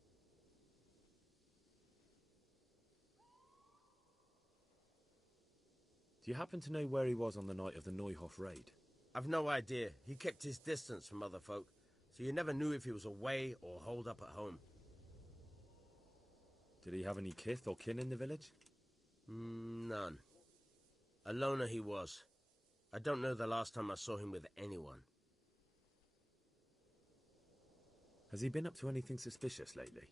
Do you happen to know where he was on the night of the Neuhof raid? I've no idea. He kept his distance from other folk, so you never knew if he was away or holed up at home. Did he have any kith or kin in the village? None. A loner he was. I don't know the last time I saw him with anyone. Has he been up to anything suspicious lately?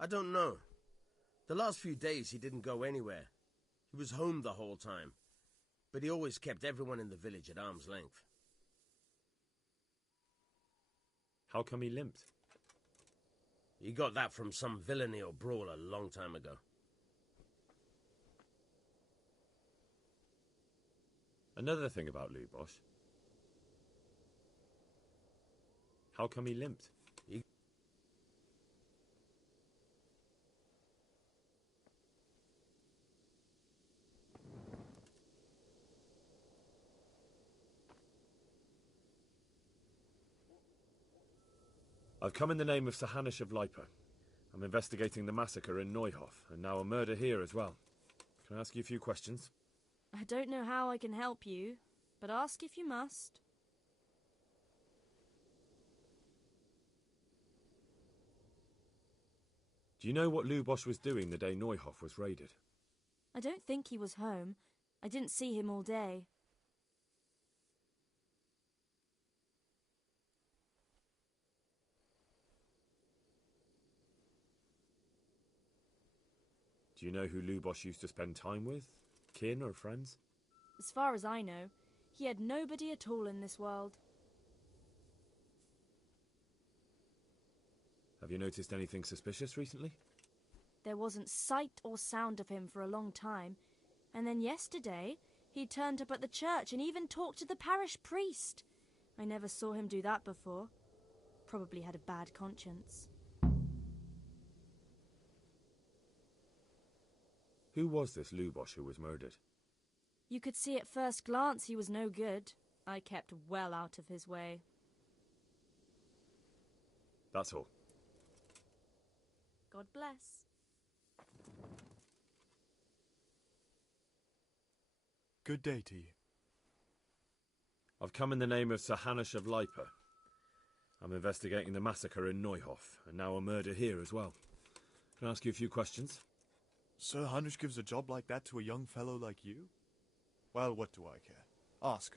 I don't know. The last few days he didn't go anywhere. He was home the whole time, but he always kept everyone in the village at arm's length. How come he limped? He got that from some villainy or brawl a long time ago. Another thing about Lubosh. How come he limped? I've come in the name of Sir Hanush of Lipa. I'm investigating the massacre in Neuhof, and now a murder here as well. Can I ask you a few questions? I don't know how I can help you, but ask if you must. Do you know what Lubosh was doing the day Neuhof was raided? I don't think he was home. I didn't see him all day. Do you know who Lubosh used to spend time with? Kin or friends? As far as I know, he had nobody at all in this world. Have you noticed anything suspicious recently? There wasn't sight or sound of him for a long time, and then yesterday he turned up at the church and even talked to the parish priest. I never saw him do that before. Probably had a bad conscience. Who was this Lubosh who was murdered? You could see at first glance he was no good. I kept well out of his way. That's all. God bless. Good day to you. I've come in the name of Sir Hanush of Lipa. I'm investigating the massacre in Neuhof, and now a murder here as well. Can I ask you a few questions? Sir Hanush gives a job like that to a young fellow like you? Well, what do I care? Ask.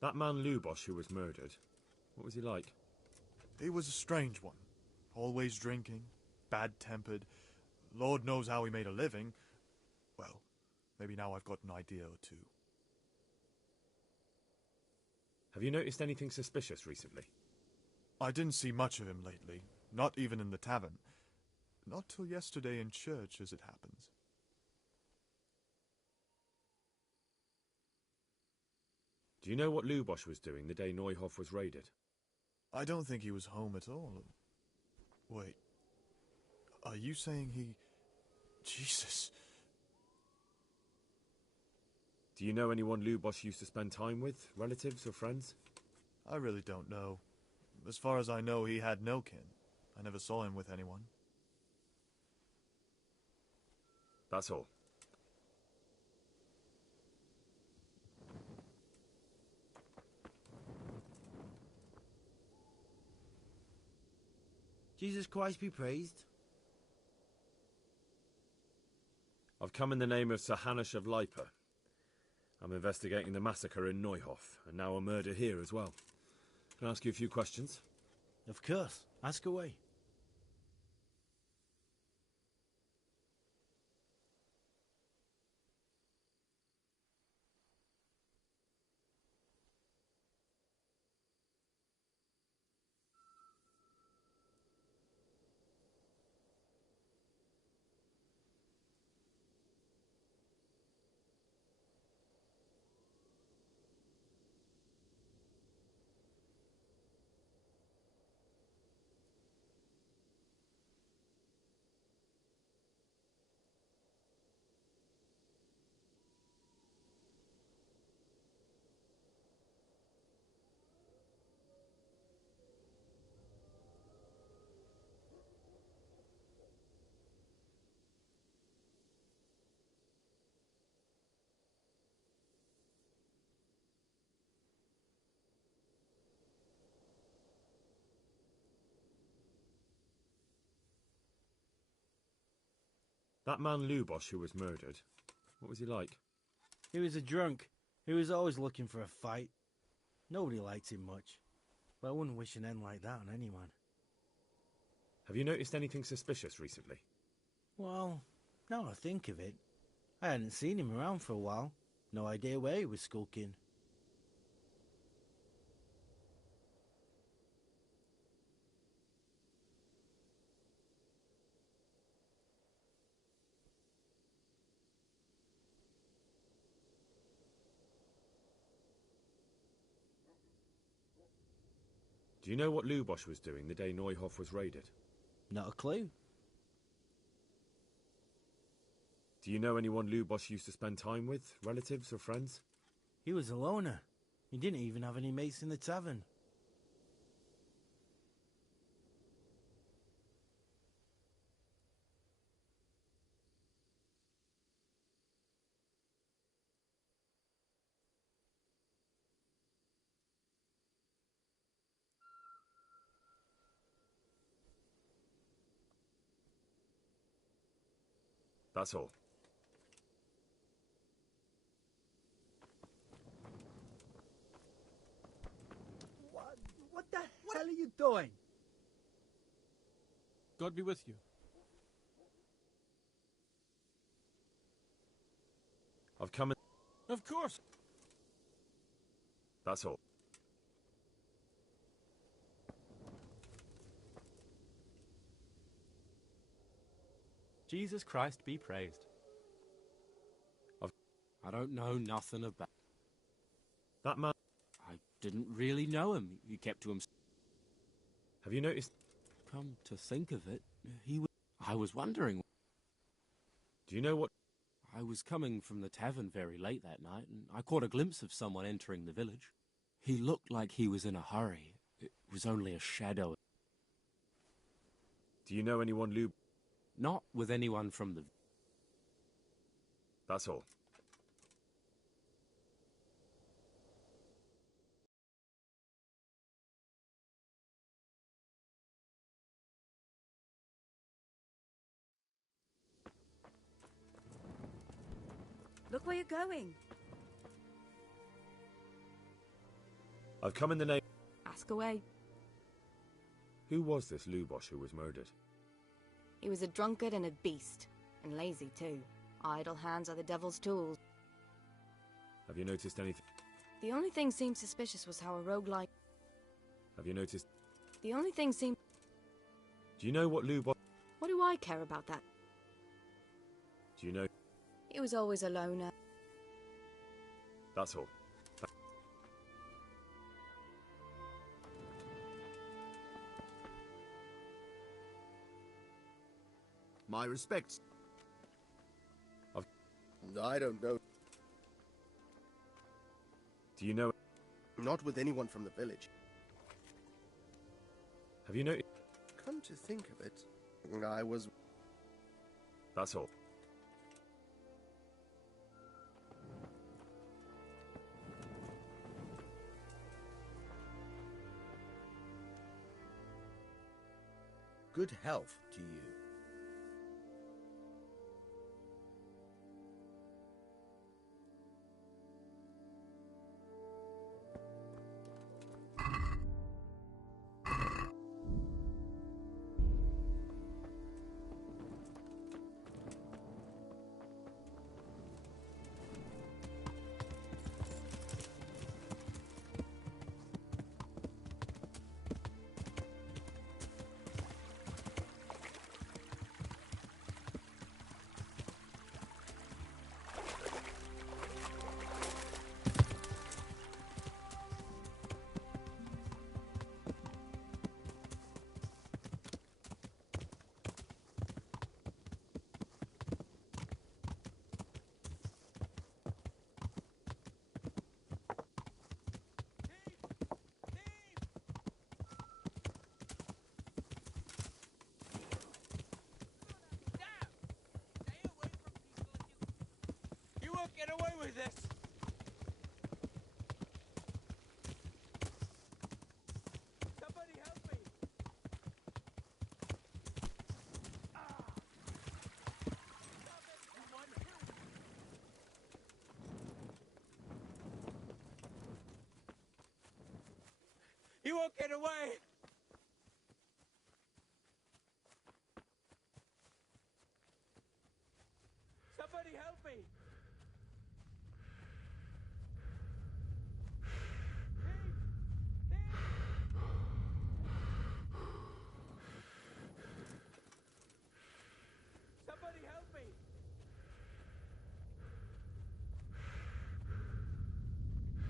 That man Lubosh who was murdered, what was he like? He was a strange one. Always drinking, bad-tempered. Lord knows how he made a living. Well, maybe now I've got an idea or two. Have you noticed anything suspicious recently? I didn't see much of him lately, not even in the tavern. Not till yesterday in church, as it happens. Do you know what Lubosh was doing the day Neuhof was raided? I don't think he was home at all. Wait. Are you saying he... Jesus. Do you know anyone Lubosh used to spend time with? Relatives or friends? I really don't know. As far as I know, he had no kin. I never saw him with anyone. That's all. Jesus Christ be praised. I've come in the name of Sir Hanush of Lipa. I'm investigating the massacre in Neuhof, and now a murder here as well. Can I ask you a few questions? Of course. Ask away. That man Lubosh who was murdered, what was he like? He was a drunk. He was always looking for a fight. Nobody liked him much. But I wouldn't wish an end like that on anyone. Have you noticed anything suspicious recently? Well, now I think of it, I hadn't seen him around for a while. No idea where he was skulking. Do you know what Lubosh was doing the day Neuhoff was raided? Not a clue. Do you know anyone Lubosh used to spend time with? Relatives or friends? He was a loner. He didn't even have any mates in the tavern. That's all. What the hell are you doing? God be with you. I've come in... Of course. That's all. Jesus Christ be praised. I don't know nothing about... That man... I didn't really know him. He kept to himself. Have you noticed... Come to think of it, I was wondering... Do you know what... I was coming from the tavern very late that night, and I caught a glimpse of someone entering the village. He looked like he was in a hurry. It was only a shadow. Do you know anyone Not with anyone from the... That's all. Look where you're going. I've come in the name... Ask away. Who was this Lubosh who was murdered? He was a drunkard and a beast. And lazy, too. Idle hands are the devil's tools. Have you noticed anything? The only thing seemed suspicious was how a roguelike... Have you noticed... The only thing seemed... Do you know what Lubosh... What do I care about that? Do you know... He was always a loner. That's all. My respects. I've... I don't know. Do you know... Not with anyone from the village. Have you noticed... Come to think of it, I was... That's all. Good health to you. Get away with this! Somebody help me! He won't get away! Somebody help me! Somebody help me!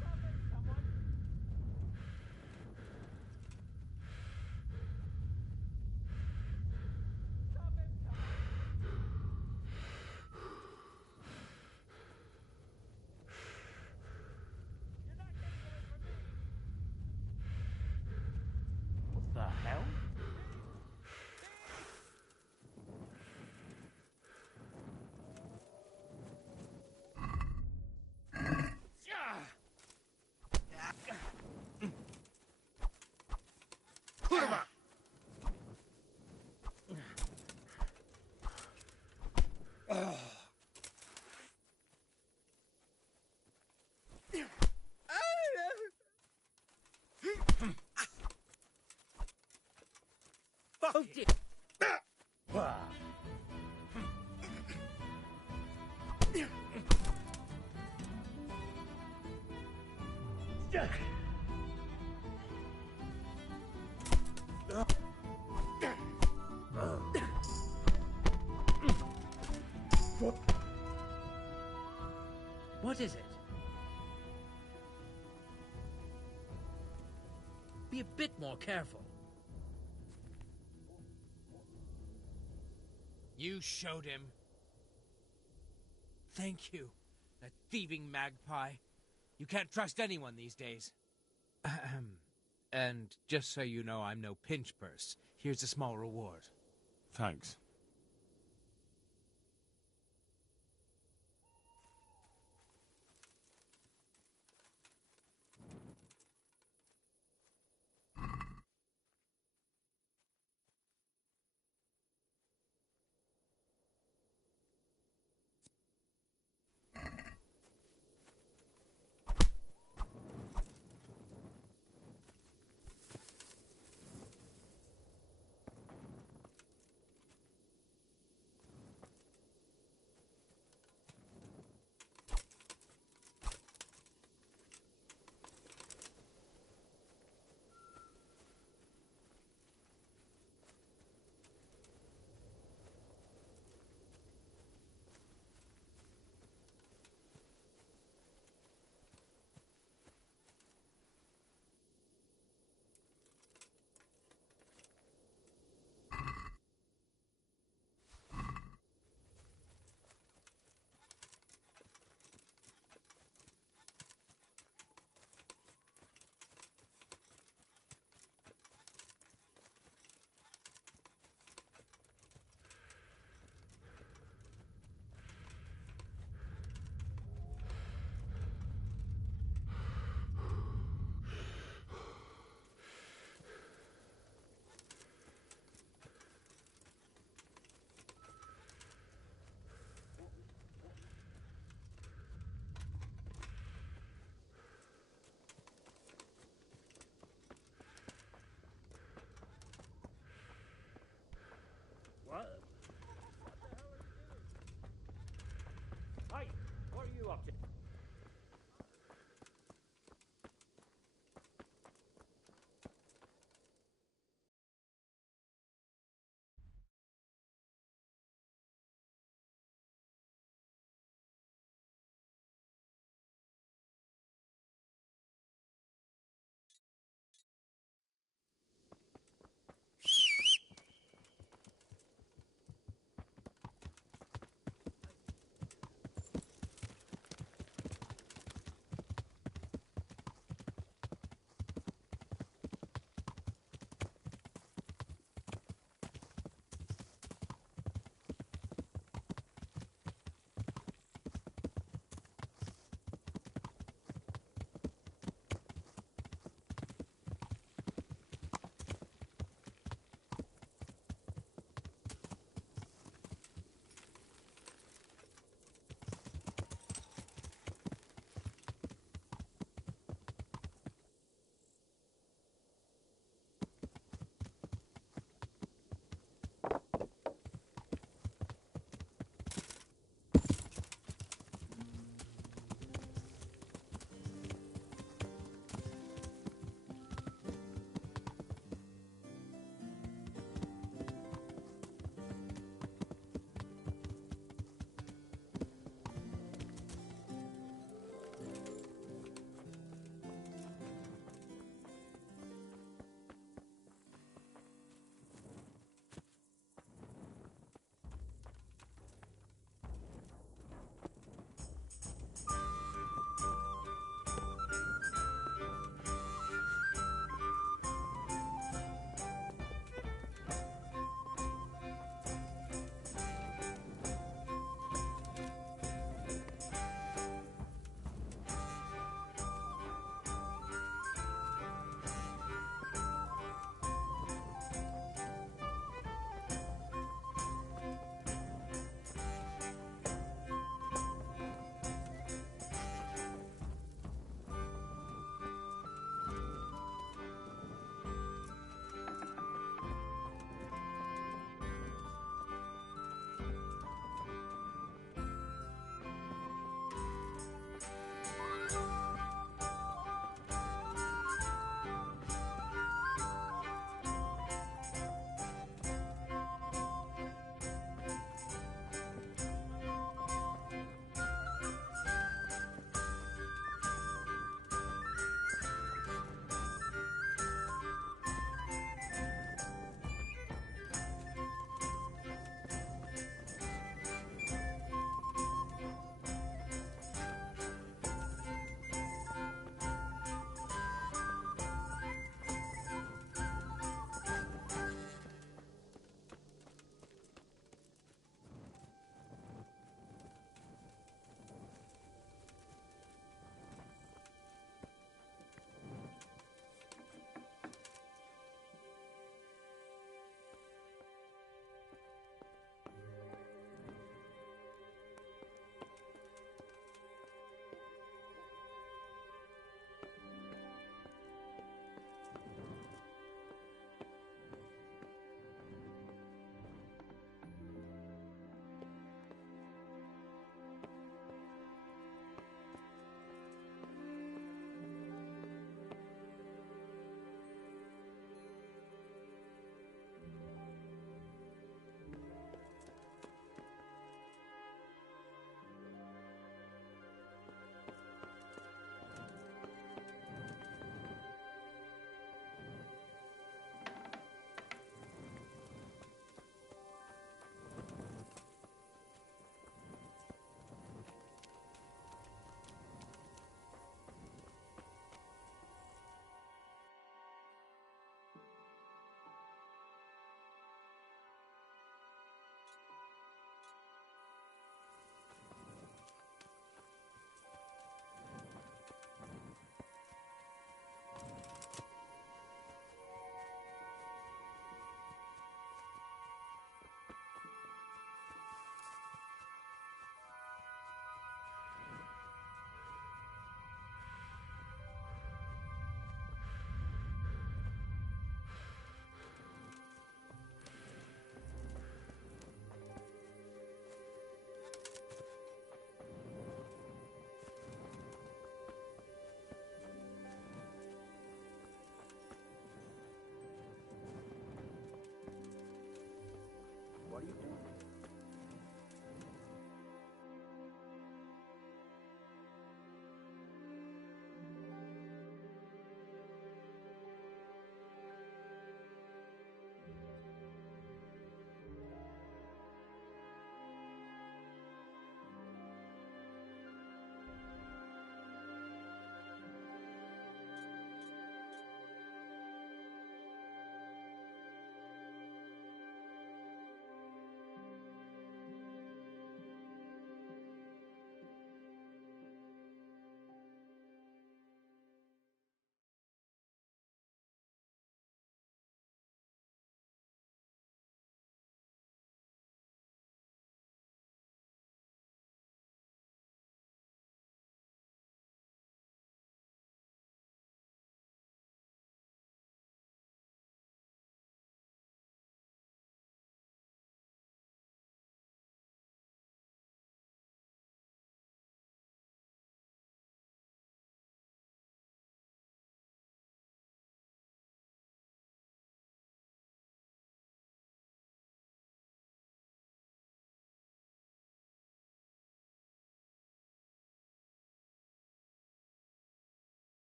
Stop it, someone! Stop him, someone! You're not getting away from me! What the hell? Put him up! Oh, dear. What is it? Be a bit more careful. You showed him. Thank you, that thieving magpie. You can't trust anyone these days. Ahem. And just so you know, I'm no pinch purse. Here's a small reward. Thanks. What? Hey, what are you up to?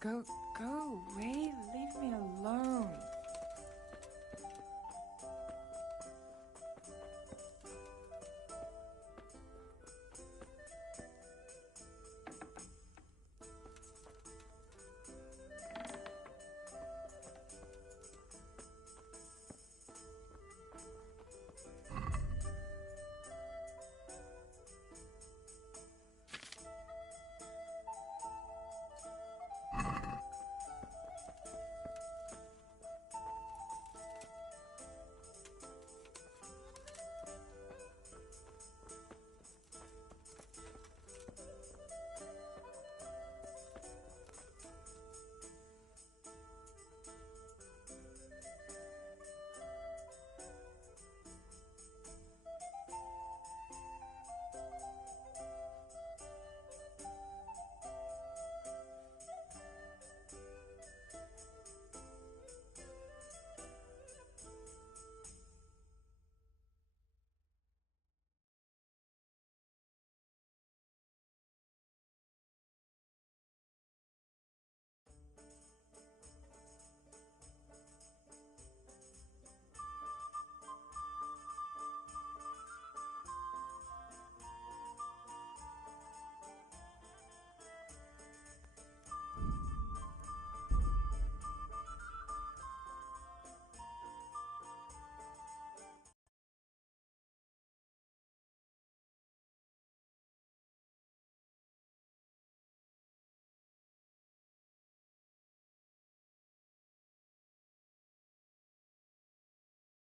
Go away. Leave me alone.